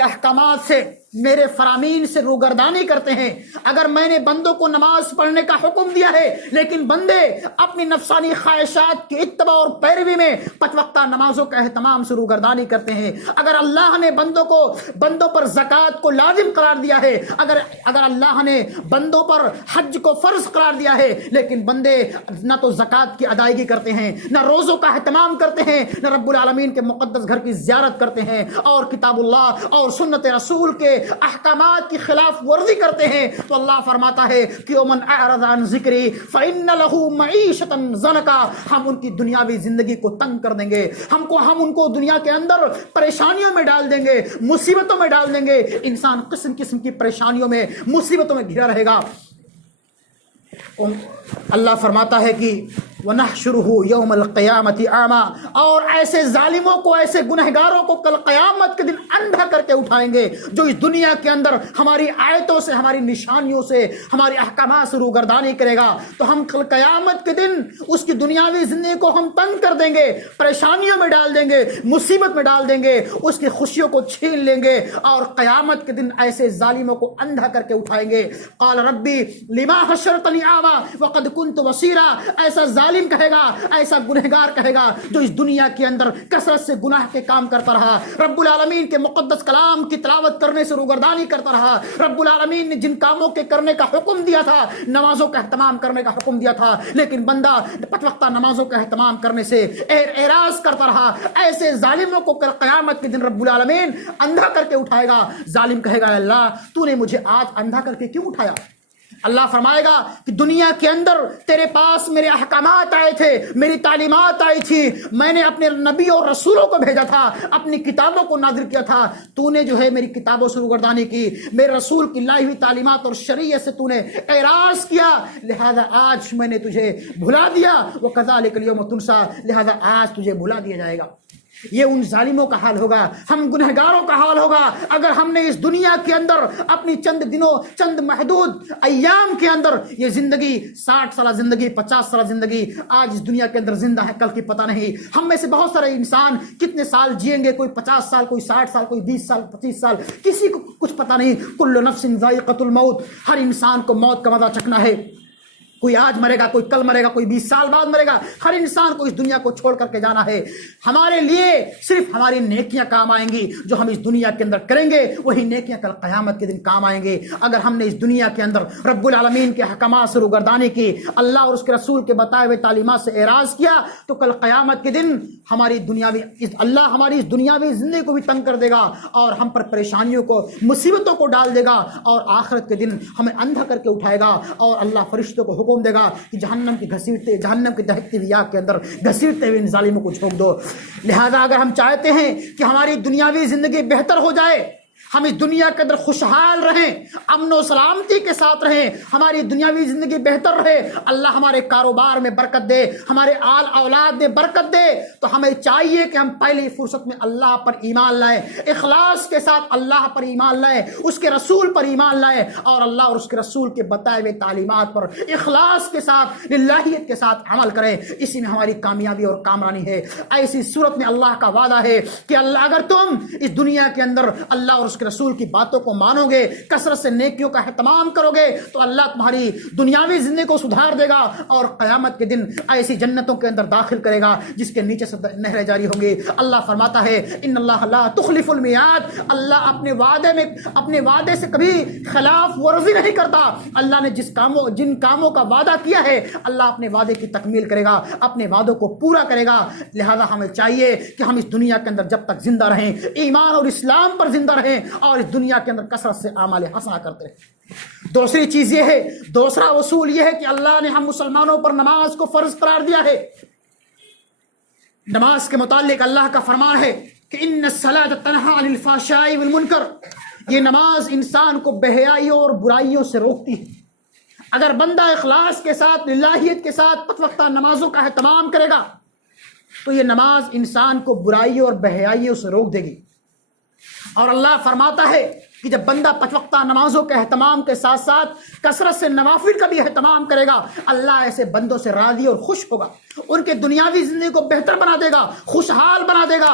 احکامات سے، میرے فرامین سے روگردانی کرتے ہیں، اگر میں نے بندوں کو نماز پڑھنے کا حکم دیا ہے لیکن بندے اپنی نفسانی خواہشات کی اتباع اور پیروی میں پنج وقتہ نمازوں کا اہتمام سے روگردانی کرتے ہیں، اگر اللہ نے بندوں پر زکوٰۃ کو لازم قرار دیا ہے، اگر اللہ نے بندوں پر حج کو فرض قرار دیا ہے لیکن بندے نہ تو زکوٰۃ کی ادائیگی کرتے ہیں، نہ روزوں کا اہتمام کرتے ہیں، نہ رب العالمین کے مقدس گھر کی زیارت کرتے ہیں، اور کتاب اللہ اور سنت رسول کے احکامات کی خلاف ورزی کرتے ہیں، تو اللہ فرماتا ہے کہ ومن اعرض عن ذکری فإن له معیشۃ ضنکا، ہم ان کی دنیاوی زندگی کو تنگ کر دیں گے، ہم ان کو دنیا کے اندر پریشانیوں میں ڈال دیں گے، مصیبتوں میں ڈال دیں گے. انسان قسم قسم کی پریشانیوں میں، مصیبتوں میں گھرا رہے گا. اللہ فرماتا ہے کہ وَنَحْشُرُهُ يَوْمَ الْقِيَامَةِ أَعْمَى، اور ایسے ظالموں کو، ایسے گنہگاروں کو کل قیامت کے دن اندھا کر کے اٹھائیں گے جو اس دنیا کے اندر ہماری آیتوں سے، ہماری نشانیوں سے، ہمارے احکامات سے روگردانی کرے گا، تو ہم کل قیامت کے دن اس کی دنیاوی زندگی کو ہم تنگ کر دیں گے، پریشانیوں میں ڈال دیں گے، مصیبت میں ڈال دیں گے، اس کی خوشیوں کو چھین لیں گے، اور قیامت کے دن ایسے ظالموں کو اندھا کر کے اٹھائیں گے. قال ربی لما حشرتنی اعمی وقد كنت بصیرا، ایسا ظالم کہے گا، ایسا گنہگار کہے گا جو اس دنیا کے اندر کثرت سے گناہ کے کام کرتا رہا، رب العالمین کے مقدس کلام کی تلاوت کرنے سے روگردانی کرتا رہا، رب العالمین نے جن کاموں کے کرنے کا حکم دیا تھا، نمازوں کا اہتمام کرنے کا حکم دیا تھا، لیکن بندہ پنج وقتہ نمازوں کا اہتمام کرنے سے اعراض کرتا رہا، ایسے ظالموں کو کل قیامت کے دن رب العالمین اندھا کر کے اٹھائے گا. ظالم کہے گا اللہ تو نے مجھے آج اندھا کر کے کیوں اٹھایا؟ اللہ فرمائے گا کہ دنیا کے اندر تیرے پاس میرے احکامات آئے تھے، میری تعلیمات آئی تھی، میں نے اپنے نبی اور رسولوں کو بھیجا تھا، اپنی کتابوں کو نازل کیا تھا، تو نے جو ہے میری کتابوں سے روگردانی کی، میرے رسول کی لائی ہوئی تعلیمات اور شریعت سے تو نے اعراض کیا، لہذا آج میں نے تجھے بھلا دیا، وَكَذَلِكَ الْيَوْمَ تُنسَى، لہذا آج تجھے بھلا دیا جائے گا. یہ ان ظالموں کا حال ہوگا، ہم گنہگاروں کا حال ہوگا اگر ہم نے اس دنیا کے اندر اپنی چند دنوں، چند محدود ایام کے اندر یہ زندگی، 60 سالہ زندگی، 50 سالہ زندگی، آج اس دنیا کے اندر زندہ ہے، کل کی پتہ نہیں۔ ہم میں سے بہت سارے انسان کتنے سال جئیں گے، کوئی 50 سال، کوئی 60 سال، کوئی 20 سال، 25 سال، کسی کو کچھ پتہ نہیں۔ کل نفس ذائقۃ الموت، ہر انسان کو موت کا مزہ چکھنا ہے۔ کوئی آج مرے گا، کوئی کل مرے گا، کوئی 20 سال بعد مرے گا، ہر انسان کو اس دنیا کو چھوڑ کر کے جانا ہے۔ ہمارے لیے صرف ہماری نیکیاں کام آئیں گی، جو ہم اس دنیا کے اندر کریں گے وہی نیکیاں کل قیامت کے دن کام آئیں گے۔ اگر ہم نے اس دنیا کے اندر رب العالمین کے احکامات سے روگردانی کی، اللہ اور اس کے رسول کے بتائے ہوئے تعلیمات سے اعراض کیا، تو کل قیامت کے دن ہماری اللہ ہماری اس دنیاوی زندگی کو بھی تنگ کر دے گا اور ہم پر پریشانیوں کو، مصیبتوں کو ڈال دے گا، اور آخرت کے دن ہمیں اندھا کر کے اٹھائے گا، اور اللہ فرشتوں کو حکم دے گا کہ جہنم کی دہکتی ہوئی آگ کے اندر گھسیٹتے ہوئے ان ظالموں کو جھونک دو۔ لہذا اگر ہم چاہتے ہیں کہ ہماری دنیاوی زندگی بہتر ہو جائے، ہم اس دنیا کے اندر خوشحال رہیں، امن و سلامتی کے ساتھ رہیں، ہماری دنیاوی زندگی بہتر رہے، اللہ ہمارے کاروبار میں برکت دے، ہمارے آل اولاد میں برکت دے، تو ہمیں چاہیے کہ ہم پہلی فرصت میں اللہ پر ایمان لائیں، اخلاص کے ساتھ اللہ پر ایمان لائیں، اس کے رسول پر ایمان لائیں، اور اللہ اور اس کے رسول کے بتائے ہوئے تعلیمات پر اخلاص کے ساتھ، للہیت کے ساتھ عمل کریں۔ اسی میں ہماری کامیابی اور کامرانی ہے۔ ایسی صورت میں اللہ کا وعدہ ہے کہ اللہ اگر تم اس دنیا کے اندر اللہ اور اس کے رسول کی باتوں کو مانو گے، کثرت سے نیکیوں کا اہتمام کرو گے، تو اللہ تمہاری دنیاوی زندگی کو سدھار دے گا، اور قیامت کے دن ایسی جنتوں کے اندر داخل کرے گا جس کے نیچے سے نہریں جاری ہوں گی۔ اللہ فرماتا ہے ان اللہ لا تخلف المیعاد، اللہ اپنے وعدے سے کبھی خلاف ورزی نہیں کرتا۔ اللہ نے جن کاموں کا وعدہ کیا ہے، اللہ اپنے وعدے کی تکمیل کرے گا، اپنے وعدوں کو پورا کرے گا۔ لہذا ہمیں چاہیے کہ ہم اس دنیا کے اندر جب تک زندہ رہیں، ایمان اور اسلام پر زندہ رہیں، اور اس دنیا کے اندر کثرت سے اعمال حسنہ کرتے رہیں۔ دوسری چیز یہ ہے، دوسرا اصول یہ ہے کہ اللہ نے ہم مسلمانوں پر نماز کو فرض قرار دیا ہے۔ نماز کے متعلق اللہ کا فرمان ہے کہ ان الصلاۃ تنہی عن الفحشاء والمنکر، یہ نماز انسان کو بے حیائیوں اور برائیوں سے روکتی ہے۔ اگر بندہ اخلاص کے ساتھ، للہیت کے ساتھ پانچ وقتہ نمازوں کا اہتمام کرے گا، تو یہ نماز انسان کو برائیوں اور بے حیائیوں سے روک دے گی۔ اور اللہ فرماتا ہے کہ جب بندہ پانچ وقتہ نمازوں کے اہتمام کے ساتھ ساتھ کثرت سے نوافل کا بھی اہتمام کرے گا، اللہ ایسے بندوں سے راضی اور خوش ہوگا، ان کے دنیاوی زندگی کو بہتر بنا دے گا، خوشحال بنا دے گا۔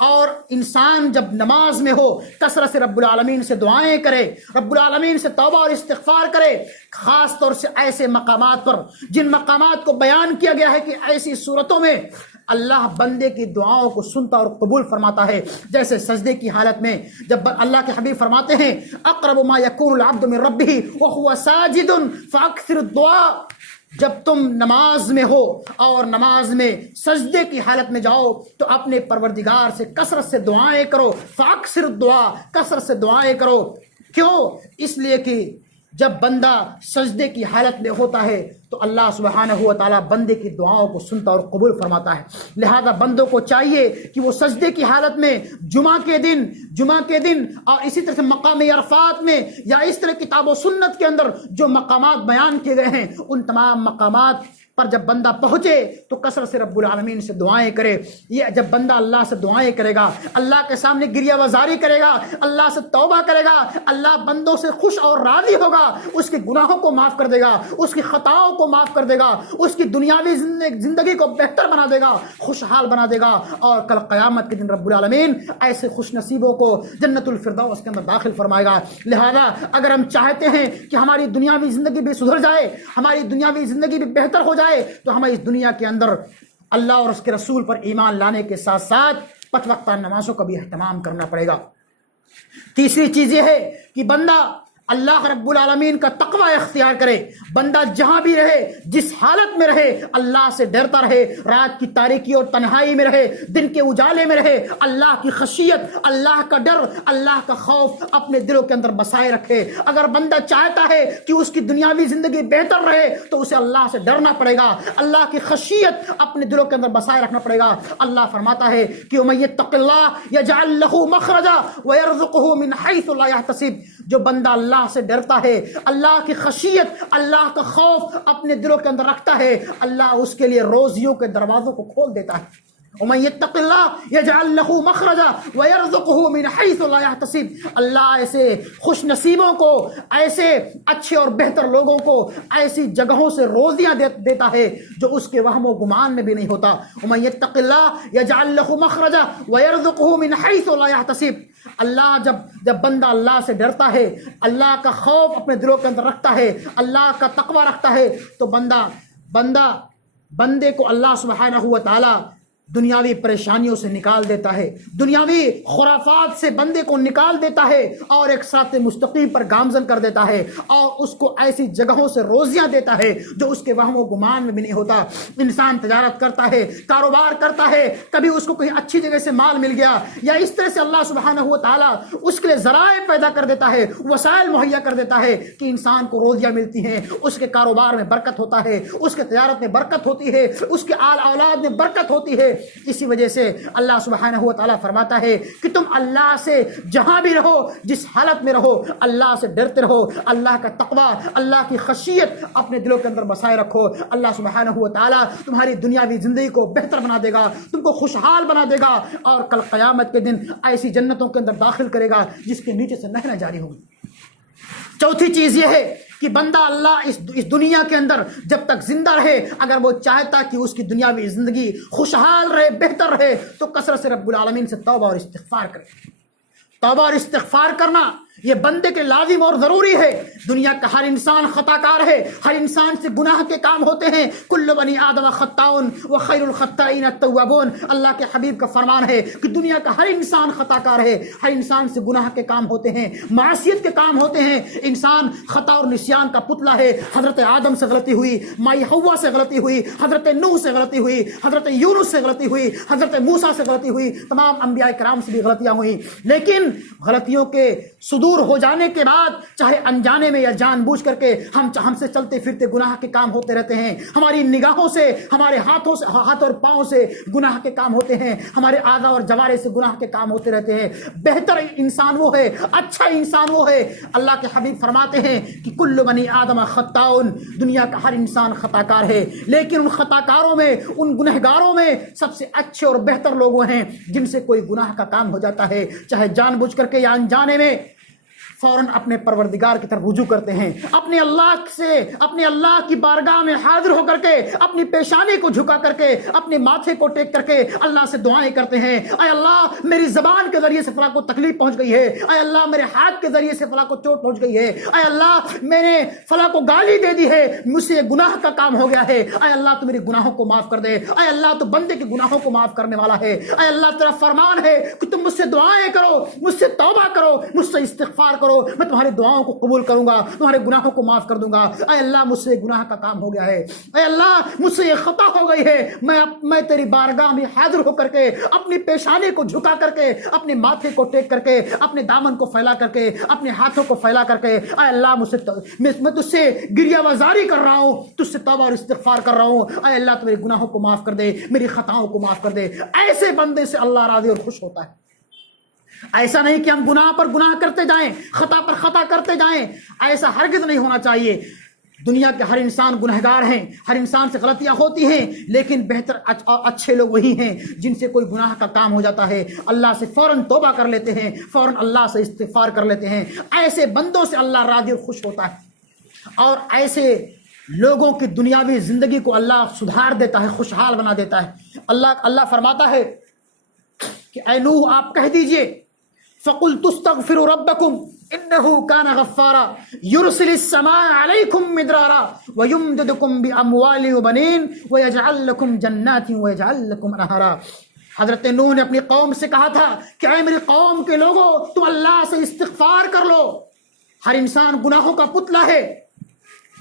اور انسان جب نماز میں ہو، کثرت سے رب العالمین سے دعائیں کرے، رب العالمین سے توبہ اور استغفار کرے، خاص طور سے ایسے مقامات پر جن مقامات کو بیان کیا گیا ہے کہ ایسی صورتوں میں اللہ بندے کی دعاؤں کو سنتا اور قبول فرماتا ہے، جیسے سجدے کی حالت میں جب اللہ کے حبیب فرماتے ہیں اقرب ما یکون العبد من ربہ وہو ساجد فاکثر الدعاء، جب تم نماز میں ہو اور نماز میں سجدے کی حالت میں جاؤ تو اپنے پروردگار سے کثرت سے دعائیں کرو، فاکثر الدعاء، کثرت سے دعائیں کرو۔ کیوں؟ اس لیے کہ جب بندہ سجدے کی حالت میں ہوتا ہے تو اللہ سبحانہ و تعالیٰ بندے کی دعاؤں کو سنتا اور قبول فرماتا ہے۔ لہذا بندوں کو چاہیے کہ وہ سجدے کی حالت میں جمعہ کے دن اور اسی طرح سے مقام عرفات میں یا اس طرح کتاب و سنت کے اندر جو مقامات بیان کیے گئے ہیں، ان تمام مقامات پر جب بندہ پہنچے تو کثرت سے رب العالمین سے دعائیں کرے۔ یہ جب بندہ اللہ سے دعائیں کرے گا، اللہ کے سامنے گریہ وزاری کرے گا، اللہ سے توبہ کرے گا، اللہ بندوں سے خوش اور راضی ہوگا، اس کے گناہوں کو معاف کر دے گا، اس کی خطاؤں کو معاف کر دے گا، اس کی دنیاوی زندگی کو بہتر بنا دے گا، خوشحال بنا دے گا، اور کل قیامت کے دن رب العالمین ایسے خوش نصیبوں کو جنت الفردوس کے اندر داخل فرمائے گا۔ لہذا اگر ہم چاہتے ہیں کہ ہماری دنیاوی زندگی بھی سدھر جائے، ہماری دنیاوی زندگی بھی بہتر ہو جائے، تو ہمیں اس دنیا کے اندر اللہ اور اس کے رسول پر ایمان لانے کے ساتھ ساتھ پانچ وقتہ نمازوں کا بھی اہتمام کرنا پڑے گا۔ تیسری چیز یہ ہے کہ بندہ اللہ رب العالمین کا تقوی اختیار کرے، بندہ جہاں بھی رہے، جس حالت میں رہے، اللہ سے ڈرتا رہے، رات کی تاریکی اور تنہائی میں رہے، دن کے اجالے میں رہے، اللہ کی خشیت، اللہ کا ڈر، اللہ کا خوف اپنے دلوں کے اندر بسائے رکھے۔ اگر بندہ چاہتا ہے کہ اس کی دنیاوی زندگی بہتر رہے تو اسے اللہ سے ڈرنا پڑے گا، اللہ کی خشیت اپنے دلوں کے اندر بسائے رکھنا پڑے گا۔ اللہ فرماتا ہے کہ وَمَن يَتَّقِ اللَّهَ يَجْعَل لَّهُ مَخْرَجًا وَيَرْزُقْهُ مِنْ حَيْثُ لَا يَحْتَسِبُ، جو بندہ اللہ سے ڈرتا ہے، اللہ کی خشیت، اللہ کا خوف اپنے دلوں کے اندر رکھتا ہے، اللہ اس کے لیے روزیوں کے دروازوں کو کھول دیتا ہے۔ ومن یتق اللہ یجعل لہ مخرجا ویرزقہ من حیث لا یحتسب، اللہ ایسے خوش نصیبوں کو، ایسے اچھے اور بہتر لوگوں کو ایسی جگہوں سے روزیاں دیتا ہے جو اس کے وہم و گمان میں بھی نہیں ہوتا۔ ومن یتق اللہ یجعل لہ مخرجا ویرزقہ من حیث لا یحتسب، اللہ جب بندہ اللہ سے ڈرتا ہے، اللہ کا خوف اپنے دلوں کے اندر رکھتا ہے، اللہ کا تقوی رکھتا ہے، تو بندے کو اللہ سبحانہ و تعالی دنیاوی پریشانیوں سے نکال دیتا ہے، دنیاوی خرافات سے بندے کو نکال دیتا ہے اور ایک صراط مستقیم پر گامزن کر دیتا ہے، اور اس کو ایسی جگہوں سے روزیاں دیتا ہے جو اس کے وہم و گمان میں بھی نہیں ہوتا۔ انسان تجارت کرتا ہے، کاروبار کرتا ہے، کبھی اس کو کہیں اچھی جگہ سے مال مل گیا، یا اس طرح سے اللہ سبحانہ و تعالیٰ اس کے لیے ذرائع پیدا کر دیتا ہے، وسائل مہیا کر دیتا ہے کہ انسان کو روزیاں ملتی ہیں، اس کے کاروبار میں برکت ہوتا ہے، اس کے تجارت میں برکت ہوتی ہے، اس کے آل اولاد میں برکت ہوتی ہے۔ اسی وجہ سے اللہ سبحانہ و تعالیٰ فرماتا ہے کہ تم اللہ سے جہاں بھی رہو، جس حالت میں رہو، اللہ سے ڈرتے رہو، اللہ کا تقوی، اللہ کی خشیت اپنے دلوں کے اندر بسائے رکھو۔ اللہ سبحانہ و تعالیٰ تمہاری دنیاوی زندگی کو بہتر بنا دے گا، تم کو خوشحال بنا دے گا، اور کل قیامت کے دن ایسی جنتوں کے اندر داخل کرے گا جس کے نیچے سے نہریں جاری ہوگی۔ چوتھی چیز یہ ہے کہ بندہ اللہ اس دنیا کے اندر جب تک زندہ رہے، اگر وہ چاہتا کہ اس کی دنیاوی زندگی خوشحال رہے، بہتر رہے، تو کثرت سے رب العالمین سے توبہ اور استغفار کرے۔ توبہ اور استغفار کرنا یہ بندے کے لازم اور ضروری ہے۔ دنیا کا ہر انسان خطا کار ہے، ہر انسان سے گناہ کے کام ہوتے ہیں۔ کل بنی آدم خطاؤن وخیر الخطائین التوابون، اللہ کے حبیب کا فرمان ہے کہ دنیا کا ہر انسان خطا کار ہے، ہر انسان سے گناہ کے کام ہوتے ہیں، معصیت کے کام ہوتے ہیں۔ انسان خطا اور نسیان کا پتلا ہے۔ حضرت آدم سے غلطی ہوئی، مائی حوا سے غلطی ہوئی، حضرت نوح سے غلطی ہوئی، حضرت یونس سے غلطی ہوئی، حضرت موسیٰ سے غلطی ہوئی، تمام انبیاء کرام سے بھی غلطیاں ہوئیں، لیکن غلطیوں کے صدور ہو جانے کے بعد، چاہے انجانے میں یا جان بوجھ کر کے، ہم سے چلتے پھرتے گناہ کے کام ہوتے رہتے ہیں، ہماری نگاہوں سے، ہمارے ہاتھوں اور پاؤں سے گناہ کے کام ہوتے ہیں، ہمارے اعضاء اور جوارح سے گناہ کے کام ہوتے رہتے ہیں۔ بہتر انسان وہ ہے، اچھا انسان وہ ہے، اللہ کے حبیب فرماتے ہیں کہ کل بنی آدم خطاؤن، دنیا کا ہر انسان خطا کار ہے، لیکن ان خطا کاروں میں، ان گنہگاروں میں سب سے اچھے اور بہتر لوگ وہ ہیں جن سے کوئی گناہ کا کام ہو جاتا ہے، چاہے جان بوجھ کر کے یا انجانے میں، فوراً اپنے پروردگار کی طرف رجوع کرتے ہیں، اپنے اللہ کی بارگاہ میں حاضر ہو کر کے، اپنی پیشانی کو جھکا کر کے، اپنے ماتھے کو ٹیک کر کے اللہ سے دعائیں کرتے ہیں۔ اے اللہ، میری زبان کے ذریعے سے فلاں کو تکلیف پہنچ گئی ہے، اے اللہ میرے ہاتھ کے ذریعے سے فلاں کو چوٹ پہنچ گئی ہے، اے اللہ میں نے فلاں کو گالی دے دی ہے، مجھ سے گناہ کا کام ہو گیا ہے، اے اللہ تو میرے گناہوں کو معاف کر دے، اے اللہ تو بندے کے گناہوں کو معاف کرنے والا ہے، اے اللہ تیرا فرمان ہے کہ تم مجھ سے دعائیں کرو، مجھ سے توبہ کرو، مجھ سے استغفار کرو، میں تمہاری دعاؤں کو قبول کروں گا، تمہارے گناہوں کو معاف کر دوں گا۔ اے اللہ مجھ سے گناہ کا کام ہو گیا ہے، اے اللہ مجھ سے یہ خطا ہو گئی ہے، میں تیری بارگاہ میں حاضر ہو کر کے، اپنی پیشانی کو جھکا کر کے، اپنے ماتھے کو ٹیک کر کے، اپنے دامن کو پھیلا کر کے، اپنے ہاتھوں کو پھیلا کر کے، اے اللہ میں تجھ سے گریہ وزاری کر رہا ہوں، تجھ سے توبہ اور استغفار کر رہا ہوں، اے اللہ تو میرے گناہوں کو معاف کر دے، میری خطاؤں کو معاف کر دے۔ ایسے بندے سے اللہ راضی اور خوش ہوتا ہے۔ ایسا نہیں کہ ہم گناہ پر گناہ کرتے جائیں، خطا پر خطا کرتے جائیں، ایسا ہرگز نہیں ہونا چاہیے۔ دنیا کے ہر انسان گنہگار ہیں، ہر انسان سے غلطیاں ہوتی ہیں، لیکن بہتر اچھے لوگ وہی ہیں جن سے کوئی گناہ کا کام ہو جاتا ہے، اللہ سے فوراً توبہ کر لیتے ہیں، فوراً اللہ سے استغفار کر لیتے ہیں۔ ایسے بندوں سے اللہ راضی اور خوش ہوتا ہے، اور ایسے لوگوں کی دنیاوی زندگی کو اللہ سدھار دیتا ہے، خوشحال بنا دیتا ہے۔ اللہ فرماتا ہے کہ اے نوح آپ کہہ دیجئے فَقُلْتُ اسْتَغْفِرُوا رَبَّكُمْ إِنَّهُ كَانَ غَفَّارًا يُرْسِلِ السَّمَاءَ عَلَيْكُمْ مِدْرَارًا وَيُمْدِدْكُمْ بِأَمْوَالٍ وَبَنِينَ وَيَجْعَلْ لَكُمْ جَنَّاتٍ وَيَجْعَلْ لَكُمْ أَنْهَارًا۔ حضرت نوح نے اپنی قوم سے کہا تھا کہ اے میری قوم کے لوگوں، تم اللہ سے استغفار کر لو۔ ہر انسان گناہوں کا پتلا ہے۔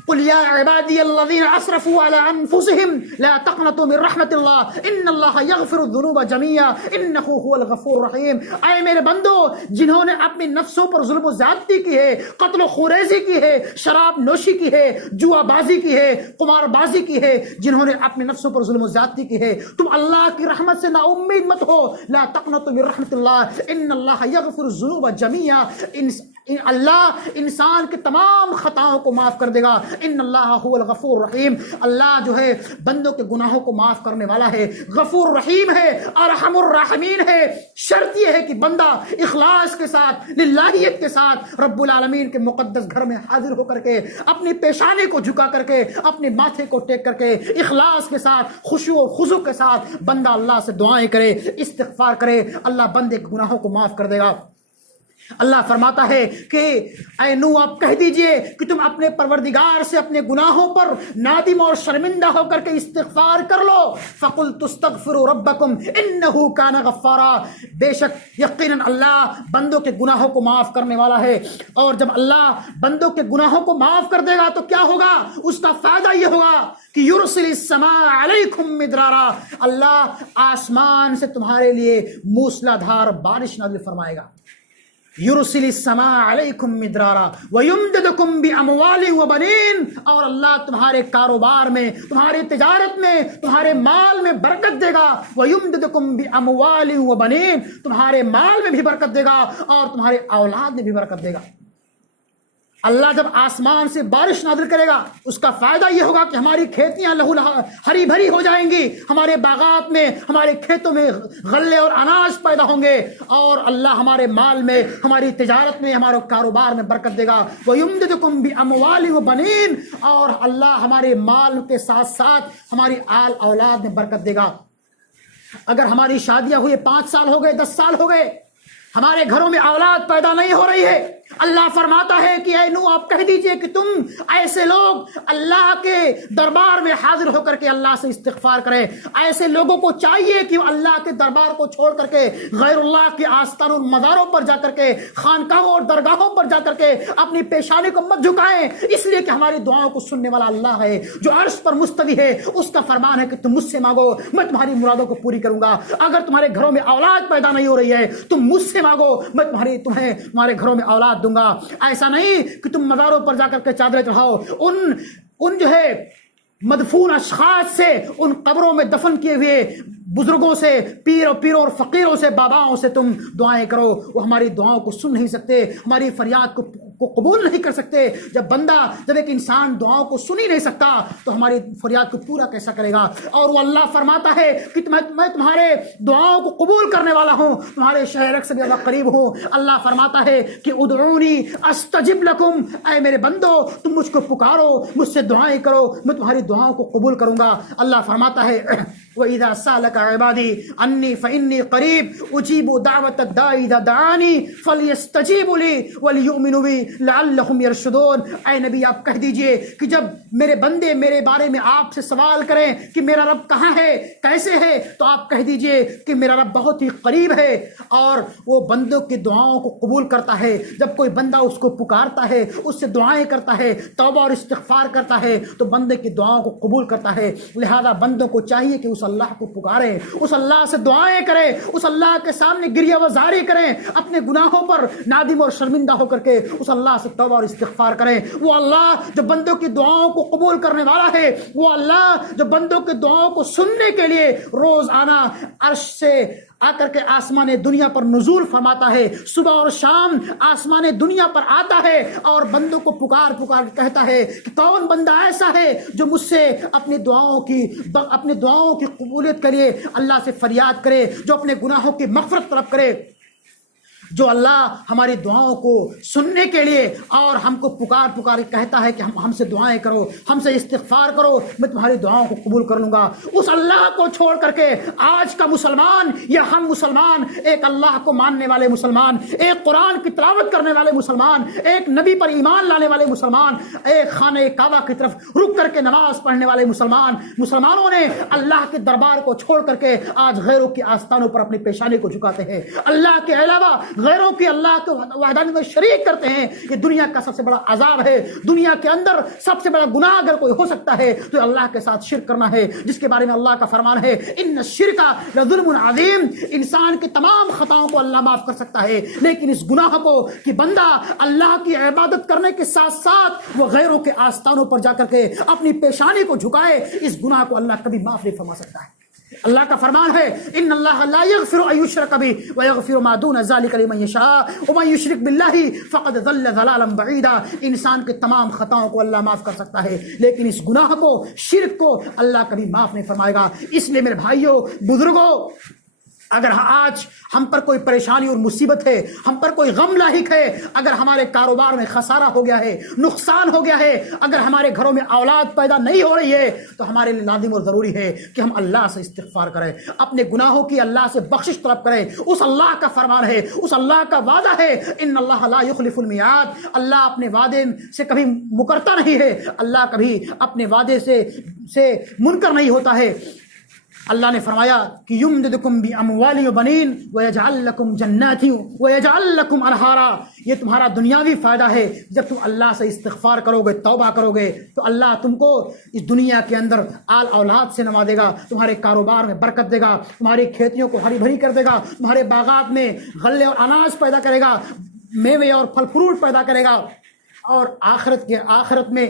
قل یا عبادی الذین اسرفوا علی انفسهم لا تقنطوا من رحمت اللہ ان اللہ یغفر الذنوب جميعا انہ هو الغفور الرحیم۔ اے میرے بندو، جنہوں نے اپنی نفسوں پر ظلم و زیادتی کی ہے، قتل و خوریزی کی ہے، شراب نوشی کی ہے، جوا بازی کی ہے، قمار بازی کی ہے، جنہوں نے اپنی نفسوں پر ظلم و زیادتی کی ہے، تم اللہ کی رحمت سے نا امید مت ہو۔ لا تقنطوا من رحمت اللہ ان اللہ یغفر الذنوب جميعا۔ اللہ انسان کے تمام خطاؤں کو معاف کر دے گا. ان اللہ هو الغفور الرحیم. اللہ جو ہے بندوں کے گناہوں کو معاف کرنے والا ہے، غفور رحیم ہے، ارحم الراحمین ہے. شرط یہ ہے کہ بندہ اخلاص کے ساتھ، للہیت کے ساتھ رب العالمین کے مقدس گھر میں حاضر ہو کر کے اپنی پیشانی کو جھکا کر کے، اپنے ماتھے کو ٹیک کر کے اخلاص کے ساتھ، خشوع و خضوع کے ساتھ بندہ اللہ سے دعائیں کرے، استغفار کرے. اللہ بندے کے گناہوں کو معاف کر دے گا. اللہ فرماتا ہے کہ اے نوح آپ کہہ دیجئے کہ تم اپنے پروردگار سے اپنے گناہوں پر نادم اور شرمندہ ہو کر کے استغفار کر لو. فَقُلْتُ اسْتَغْفِرُوا رَبَّكُمْ إِنَّهُ كَانَ غَفَّارًا. بے شک یقیناً اللہ بندوں کے گناہوں کو معاف کرنے والا ہے. اور جب اللہ بندوں کے گناہوں کو معاف کر دے گا تو کیا ہوگا؟ اس کا فائدہ یہ ہوگا کہ یرسل السماء علیکم مدرارا. اللہ آسمان سے تمہارے لیے موسلا دھار بارش نازل فرمائے گا. یرسل السماء علیکم مدرارا ویمددکم باموال وبنین. اور اللہ تمہارے کاروبار میں، تمہاری تجارت میں، تمہارے مال میں برکت دے گا. ویمددکم باموال وبنین. تمہارے مال میں بھی برکت دے گا اور تمہارے اولاد میں بھی برکت دے گا. اللہ جب آسمان سے بارش نازل کرے گا اس کا فائدہ یہ ہوگا کہ ہماری کھیتیاں لہو ہری بھری ہو جائیں گی، ہمارے باغات میں، ہمارے کھیتوں میں غلے اور اناج پیدا ہوں گے، اور اللہ ہمارے مال میں، ہماری تجارت میں، ہمارے کاروبار میں برکت دے گا. وَيُمْدِدُكُمْ بِأَمْوَالٍ وَبَنِينَ. اور اللہ ہمارے مال کے ساتھ ساتھ ہماری آل اولاد میں برکت دے گا. اگر ہماری شادیاں ہوئے 5 سال ہو گئے، 10 سال ہو گئے، ہمارے گھروں میں اولاد پیدا نہیں ہو رہی ہے، اللہ فرماتا ہے کہ اے نوح آپ کہہ دیجئے کہ تم ایسے لوگ اللہ کے دربار میں حاضر ہو کر کے اللہ سے استغفار کریں. ایسے لوگوں کو چاہیے کہ وہ اللہ کے دربار کو چھوڑ کر کے غیر اللہ کے آستانوں مزاروں پر جا کر کے، خانقاہوں اور درگاہوں پر جا کر کے اپنی پیشانی کو مت جھکائیں، اس لیے کہ ہماری دعاؤں کو سننے والا اللہ ہے جو عرش پر مستوی ہے. اس کا فرمان ہے کہ تم مجھ سے مانگو میں تمہاری مرادوں کو پوری کروں گا. اگر تمہارے گھروں میں اولاد پیدا نہیں ہو رہی ہے تم مجھ سے مانگو، میں تمہارے گھروں میں اولاد دوں گا. ایسا نہیں کہ تم مزاروں پر جا کر کے چادریں چڑھاؤ، ان جو ہے مدفون اشخاص سے، ان قبروں میں دفن کیے ہوئے بزرگوں سے، پیروں اور فقیروں سے، باباؤں سے تم دعائیں کرو. وہ ہماری دعاؤں کو سن نہیں سکتے، ہماری فریاد کو قبول نہیں کر سکتے. جب ایک انسان دعاؤں کو سن ہی نہیں سکتا تو ہماری فریاد کو پورا کیسا کرے گا؟ اور وہ اللہ فرماتا ہے کہ میں تمہارے دعاؤں کو قبول کرنے والا ہوں، تمہارے شہرک سے زیادہ قریب ہوں. اللہ فرماتا ہے کہ ادعونی استجب لکم. اے میرے بندو تم مجھ کو پکارو، مجھ سے دعائیں کرو، میں تمہاری دعاؤں کو قبول کروں گا. اللہ فرماتا ہے وَإِذَا سَأَلَكَ عِبَادِي عَنِّي فَإِنِّي قَرِيبٌ أُجِيبُ دَعْوَةَ الدَّاعِ إِذَا دَعَانِي فَلْيَسْتَجِيبُوا لِي وَلْيُؤْمِنُوا بِي لَعَلَّهُمْ يَرْشُدُونَ. اے نبی آپ کہہ دیجئے کہ جب میرے بندے میرے بارے میں آپ سے سوال کریں کہ میرا رب کہاں ہے، کیسے ہے، تو آپ کہہ دیجئے کہ میرا رب بہت ہی قریب ہے اور وہ بندوں کی دعاؤں کو قبول کرتا ہے. جب کوئی بندہ اس کو پکارتا ہے، اس سے دعائیں کرتا ہے، توبہ اور استغفار کرتا ہے تو بندے کی دعاؤں کو قبول کرتا ہے. لہذا بندوں کو چاہیے کہ اس اللہ کو پکاریں، اس اللہ سے دعائیں کریں، اس اللہ کے سامنے گریہ وزاری کریں، اپنے گناہوں پر نادم اور شرمندہ ہو کر کے اس اللہ سے توبہ اور استغفار کریں. وہ اللہ جو بندوں کی دعاؤں کو قبول کرنے والا ہے، وہ اللہ جو بندوں کی دعاؤں کو سننے کے لیے روزانہ عرش سے آ کر کے آسمان دنیا پر نزول فرماتا ہے، صبح اور شام آسمان دنیا پر آتا ہے اور بندوں کو پکار کہتا ہے کہ کون بندہ ایسا ہے جو مجھ سے اپنی دعاؤں کی قبولیت کے لیے اللہ سے فریاد کرے، جو اپنے گناہوں کی مغفرت طلب کرے، جو اللہ ہماری دعاؤں کو سننے کے لیے اور ہم کو پکار کہتا ہے کہ ہم سے دعائیں کرو، ہم سے استغفار کرو، میں تمہاری دعاؤں کو قبول کر لوں گا. اس اللہ کو چھوڑ کر کے آج کا مسلمان یا ہم مسلمان، ایک اللہ کو ماننے والے مسلمان، ایک قرآن کی تلاوت کرنے والے مسلمان، ایک نبی پر ایمان لانے والے مسلمان، ایک خانہ کعبہ کی طرف رک کر کے نماز پڑھنے والے مسلمانوں نے اللہ کے دربار کو چھوڑ کر کے آج غیروں کی آستانوں پر اپنی پیشانی کو جھکاتے ہیں، اللہ کے علاوہ غیروں کی اللہ کے وحدانیت میں شریک کرتے ہیں. یہ دنیا کا سب سے بڑا عذاب ہے. دنیا کے اندر سب سے بڑا گناہ اگر کوئی ہو سکتا ہے تو اللہ کے ساتھ شرک کرنا ہے، جس کے بارے میں اللہ کا فرمان ہے ان الشرک لظلم عظیم. انسان کے تمام خطاؤں کو اللہ معاف کر سکتا ہے، لیکن اس گناہ کو کہ بندہ اللہ کی عبادت کرنے کے ساتھ ساتھ وہ غیروں کے آستانوں پر جا کر کے اپنی پیشانی کو جھکائے، اس گناہ کو اللہ کبھی معاف نہیں فرما سکتا ہے. اللہ کا فرمان ہے ان اللہ لا یغفر ان یشرک بہ ویغفر ما دون ذلک لمن یشاء ومن یشرک باللہ فقد ضل ضلالا بعیدا۔ انسان کے تمام خطاؤں کو اللہ معاف کر سکتا ہے لیکن اس گناہ کو، شرک کو اللہ کبھی معاف نہیں فرمائے گا۔ اس لیے میرے بھائیوں، بزرگوں، اگر آج ہم پر کوئی پریشانی اور مصیبت ہے، ہم پر کوئی غم لاحق ہے، اگر ہمارے کاروبار میں خسارہ ہو گیا ہے، نقصان ہو گیا ہے، اگر ہمارے گھروں میں اولاد پیدا نہیں ہو رہی ہے، تو ہمارے لیے لازم اور ضروری ہے کہ ہم اللہ سے استغفار کریں، اپنے گناہوں کی اللہ سے بخشش طلب کریں۔ اس اللہ کا فرمان ہے، اس اللہ کا وعدہ ہے، ان اللہ لا یخلف المیعاد، اللہ اپنے وعدے سے کبھی مکرتا نہیں ہے، اللہ کبھی اپنے وعدے سے منکر نہیں ہوتا ہے۔ اللہ نے فرمایا کہ یمددکم باموال وبنین ویجعل لکم جنات ویجعل لکم انہارا، یہ تمہارا دنیاوی فائدہ ہے۔ جب تم اللہ سے استغفار کرو گے، توبہ کرو گے، تو اللہ تم کو اس دنیا کے اندر آل اولاد سے نوازے گا، تمہارے کاروبار میں برکت دے گا، تمہاری کھیتیوں کو ہری بھری کر دے گا، تمہارے باغات میں غلے اور اناج پیدا کرے گا، میوے اور پھل فروٹ پیدا کرے گا، اور آخرت میں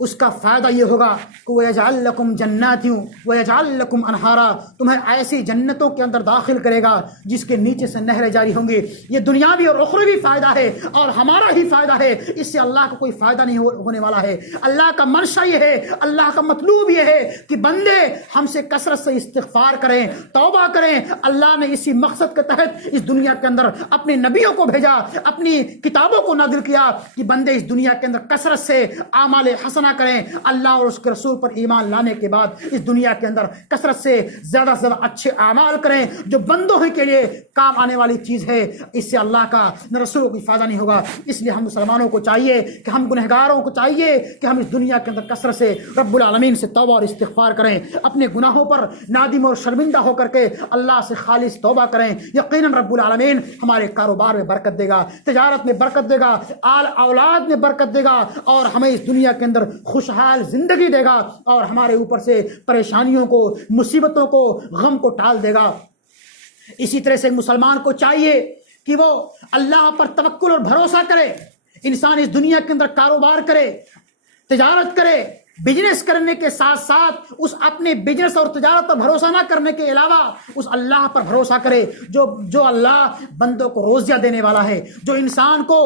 اس کا فائدہ یہ ہوگا کہ وَيَجْعَلْ لَكُمْ جَنَّاتٍ وَيَجْعَلْ لَكُمْ أَنْهَارًا، تمہیں ایسی جنتوں کے اندر داخل کرے گا جس کے نیچے سے نہریں جاری ہوں گی۔ یہ دنیاوی اور اخروی فائدہ ہے اور ہمارا ہی فائدہ ہے، اس سے اللہ کو کوئی فائدہ نہیں ہونے والا ہے۔ اللہ کا منشا یہ ہے، اللہ کا مطلوب یہ ہے کہ بندے ہم سے کثرت سے استغفار کریں، توبہ کریں۔ اللہ نے اسی مقصد کے تحت اس دنیا کے اندر اپنے نبیوں کو بھیجا، اپنی کتابوں کو نازل کیا کہ بندے اس دنیا کے اندر کثرت سے اعمال حسنہ کریں، اللہ اور اس کے رسول پر ایمان لانے کے بعد اس دنیا کے اندر کثرت سے زیادہ سے زیادہ اچھے اعمال کریں جو بندوں ہی کے لیے کام آنے والی چیز ہے۔ اس سے اللہ کا نہ رسولوں کو فائدہ نہیں ہوگا۔ اس لیے ہم مسلمانوں کو چاہیے کہ ہم گنہگاروں کو چاہیے کہ ہم اس دنیا کے اندر کثرت سے رب العالمین سے توبہ اور استغفار کریں، اپنے گناہوں پر نادم اور شرمندہ ہو کر کے اللہ سے خالص توبہ کریں۔ یقیناً رب العالمین ہمارے کاروبار میں برکت دے گا، تجارت میں برکت دے گا، آل اولاد میں برکت دے گا، اور ہمیں اس دنیا کے اندر خوشحال زندگی دے گا، اور ہمارے اوپر سے پریشانیوں کو، مصیبتوں کو، غم کو ٹال دے گا۔ اسی طرح سے مسلمان کو چاہیے کہ وہ اللہ پر توکل اور بھروسہ کرے۔ انسان اس دنیا کے اندر کاروبار کرے، تجارت کرے، بزنس کرنے کے ساتھ ساتھ اس اپنے بزنس اور تجارت پر بھروسہ نہ کرنے کے علاوہ اس اللہ پر بھروسہ کرے جو اللہ بندوں کو روزیہ دینے والا ہے، جو انسان کو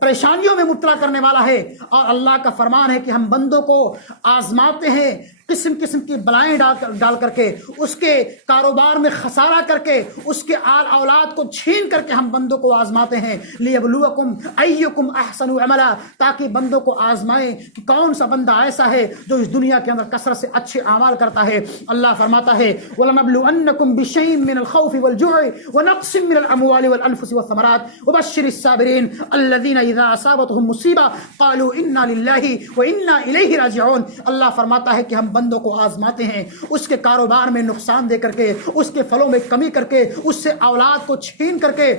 پریشانیوں میں مبتلا کرنے والا ہے۔ اور اللہ کا فرمان ہے کہ ہم بندوں کو آزماتے ہیں قسم قسم کی بلائیں ڈال کر کے، اس کے کاروبار میں خسارہ کر کے، اس کے آل اولاد کو چھین کر کے ہم بندوں کو آزماتے ہیں۔ لیبلوکم ایکم احسن عملا، تاکہ بندوں کو آزمائیں کہ کون سا بندہ ایسا ہے جو اس دنیا کے اندر کثرت سے اچھے اعمال کرتا ہے۔ اللہ فرماتا ہے وَلَنَبْلُوَنَّكُمْ بِشَيْءٍ مِّنَ الْخَوْفِ وَالْجُوعِ وَنَقْصٍ مِّنَ الْأَمْوَالِ وَالْأَنفُسِ وَالثَّمَرَاتِ وَبَشِّرِ الصَّابِرِينَ الَّذِينَ إِذَا أَصَابَتْهُمْ مُصِيبَةٌ قَالُوا إِنَّا لِلَّهِ وَإِنَّا إِلَيْهِ رَاجِعُونَ۔ اللہ فرماتا ہے کہ ہم بندوں کو آزماتے ہیں، اس کے کاروبار میں نقصان دے کر کے، اس کے پھلوں میں کمی کر کے، اس سے اولاد کو چھین کر کے۔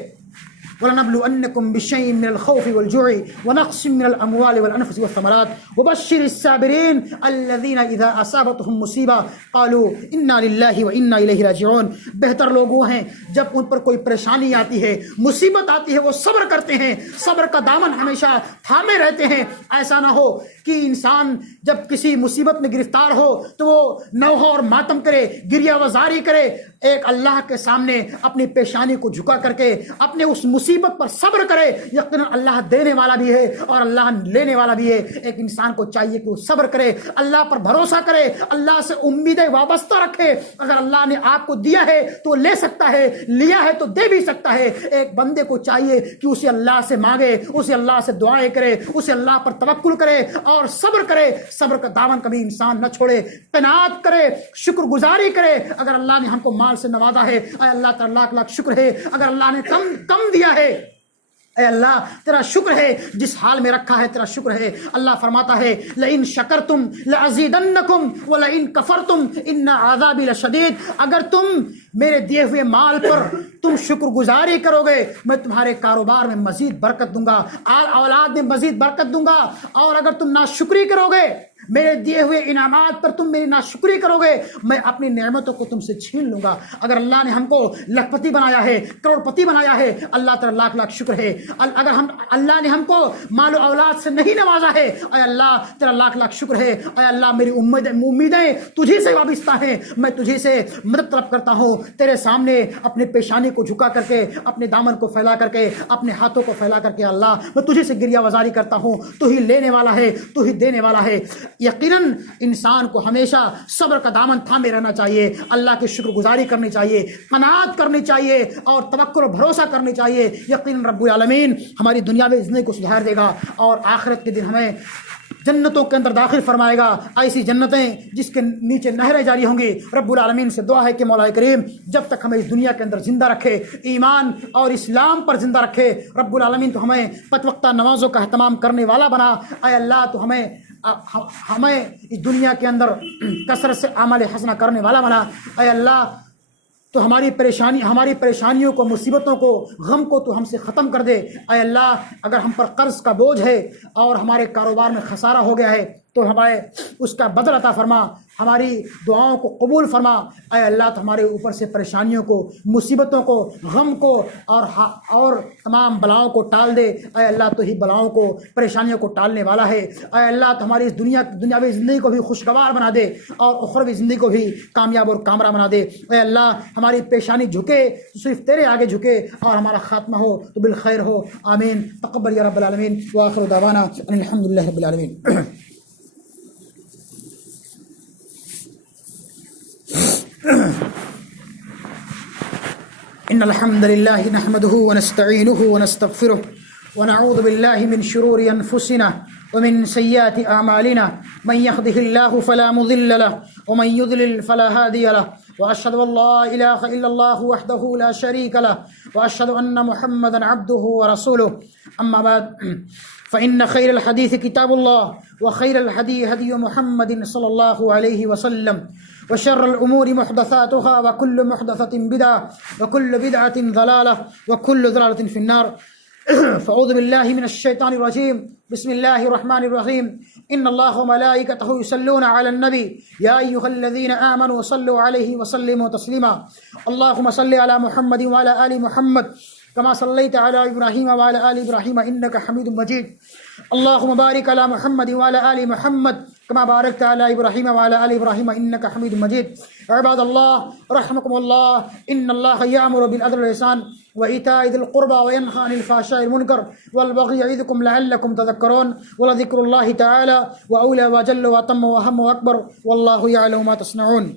وَلَنَبْلُوَنَّكُمْ بِشَيْءٍ مِّنَ الْخَوْفِ وَالْجُوعِ وَنَقْصٍ مِّنَ الْأَمْوَالِ وَالْأَنفُسِ وَالثَّمَرَاتِ وَبَشِّرِ الصَّابِرِينَ الَّذِينَ إِذَا أَصَابَتْهُمْ مُصِيبَةٌ قَالُوا إِنَّا لِلَّهِ وَإِنَّا إِلَيْهِ رَاجِعُونَ۔ بہتر لوگ وہ ہیں جب ان پر کوئی پریشانی آتی ہے، مصیبت آتی ہے، وہ صبر کرتے ہیں، صبر کا دامن ہمیشہ تھامے رہتے ہیں۔ ایسا نہ ہو کہ انسان جب کسی مصیبت میں گرفتار ہو تو وہ نوحہ اور ماتم کرے، گریہ وزاری کرے۔ ایک اللہ کے سامنے اپنی پیشانی کو جھکا کر کے اپنے اس مصیبت پر صبر کرے۔ یقیناً اللہ دینے والا بھی ہے اور اللہ لینے والا بھی ہے۔ ایک انسان کو چاہیے کہ وہ صبر کرے، اللہ پر بھروسہ کرے، اللہ سے امیدیں وابستہ رکھے۔ اگر اللہ نے آپ کو دیا ہے تو لے سکتا ہے، لیا ہے تو دے بھی سکتا ہے۔ ایک بندے کو چاہیے کہ اسے اللہ سے مانگے، اسے اللہ سے دعائیں کرے، اسے اللہ پر توکل کرے اور صبر کرے۔ صبر کا دامن کبھی انسان نہ چھوڑے، قناعت کرے، شکر گزاری کرے۔ اگر اللہ نے ہم کو مال سے نوازا ہے، اے اللہ تعالیٰ لاکھ لاکھ شکر ہے۔ اگر اللہ نے کم دیا ہے، اے اللہ تیرا شکر ہے، جس حال میں رکھا ہے تیرا شکر ہے۔ اللہ فرماتا ہے لئن شکرتم لازیدنکم ولئن کفرتم ان عذابی لشدید۔ اگر تم میرے دیے ہوئے مال پر تم شکر گزاری کرو گے، میں تمہارے کاروبار میں مزید برکت دوں گا، آل اولاد میں مزید برکت دوں گا۔ اور اگر تم ناشکری کرو گے میرے دیے ہوئے انعامات پر تم میری ناشکری کرو گے، میں اپنی نعمتوں کو تم سے چھین لوں گا۔ اگر اللہ نے ہم کو لکھپتی بنایا ہے، کروڑ پتی بنایا ہے، اللہ تعالیٰ لاکھ لاکھ شکر ہے۔ اگر اللہ نے ہم کو مال و اولاد سے نہیں نوازا ہے، اے اللہ تیرا لاکھ لاکھ شکر ہے۔ اے اللہ میری امیدیں تجھی سے وابستہ ہیں، میں تجھی سے مدد طلب کرتا ہوں، تیرے سامنے اپنے پیشانی کو جھکا کر کے، اپنے دامن کو پھیلا کر کے، اپنے ہاتھوں کو پھیلا کر کے اللہ میں تجھی سے گریہ وزاری کرتا ہوں۔ تو ہی لینے والا ہے، تو ہی دینے والا ہے۔ یقیناً انسان کو ہمیشہ صبر کا دامن تھامے رہنا چاہیے، اللہ کی شکر گزاری کرنی چاہیے، قناعت کرنی چاہیے اور توکل و بھروسہ کرنی چاہیے۔ یقیناً رب العالمین ہماری دنیاوی زندگی کو سدھار دے گا اور آخرت کے دن ہمیں جنتوں کے اندر داخل فرمائے گا، ایسی جنتیں جس کے نیچے نہریں جاری ہوں گی۔ رب العالمین سے دعا ہے کہ مولا کریم جب تک ہمیں اس دنیا کے اندر زندہ رکھے، ایمان اور اسلام پر زندہ رکھے، رب العالمین تو ہمیں پنج وقتہ نمازوں کا اہتمام کرنے والا بنا۔ اے اللہ تو ہمیں اس دنیا کے اندر کثرت سے اعمال حسنہ کرنے والا بنا۔ اے اللہ تو ہماری پریشانیوں کو، مصیبتوں کو، غم کو تو ہم سے ختم کر دے۔ اے اللہ اگر ہم پر قرض کا بوجھ ہے اور ہمارے کاروبار میں خسارہ ہو گیا ہے تو ہمیں اس کا بدل عطا فرما، ہماری دعاؤں کو قبول فرما۔ اے اللہ تو ہمارے اوپر سے پریشانیوں کو، مصیبتوں کو، غم کو اور تمام بلاؤں کو ٹال دے۔ اے اللہ تو ہی بلاؤں کو، پریشانیوں کو ٹالنے والا ہے۔ اے اللہ تو ہماری اس دنیاوی زندگی کو بھی خوشگوار بنا دے اور اخروی زندگی کو بھی کامیاب اور کامرہ بنا دے۔ اے اللہ ہماری پیشانی جھکے تو صرف تیرے آگے جھکے اور ہمارا خاتمہ ہو تو بالخیر ہو۔ آمین۔ تقبل یا رب العالمین وآخر دعوانا ان الحمد للہ رب العالمین۔ إن الحمد لله نحمده ونستعينه ونستغفره ونعوذ بالله من شرور أنفسنا ومن سيئات أعمالنا، من يهده الله فلا مضل له ومن يضلل فلا هادي له، وأشهد أن لا إله إلا الله وحده لا شريك له، وأشهد أن محمدا عبده ورسوله. أما بعد فإن خير الحديث كتاب الله، وخير الهدي هدي محمد صلى الله عليه وسلم، وشر الأمور محدثاتها، وكل محدثة بدعة، وكل بدعة ضلالة، وكل ضلالة في النار. فأعوذ بالله من الشيطان الرجيم. بسم الله الرحمن الرحيم. إن الله وملائكته يصلون على النبي يا أيها الذين آمنوا صلوا عليه وسلموا تسليما. اللهم صل على محمد وعلى آل محمد كما صليت على إبراهيم وعلى آل إبراهيم إنك حميد مجيد. اللهم بارك على محمد وعلى آل محمد كما باركت على إبراهيم وعلى آل إبراهيم إنك حميد مجيد. عباد الله رحمكم الله، إن الله يأمر بالعدل والإحسان وإيتاء ذي القربى وينهى عن الفحشاء والمنكر والبغي يعظكم لعلكم تذكرون، ولذكر الله تعالى وأولى وجل وأتم وأهم وأكبر، والله يعلم ما تصنعون.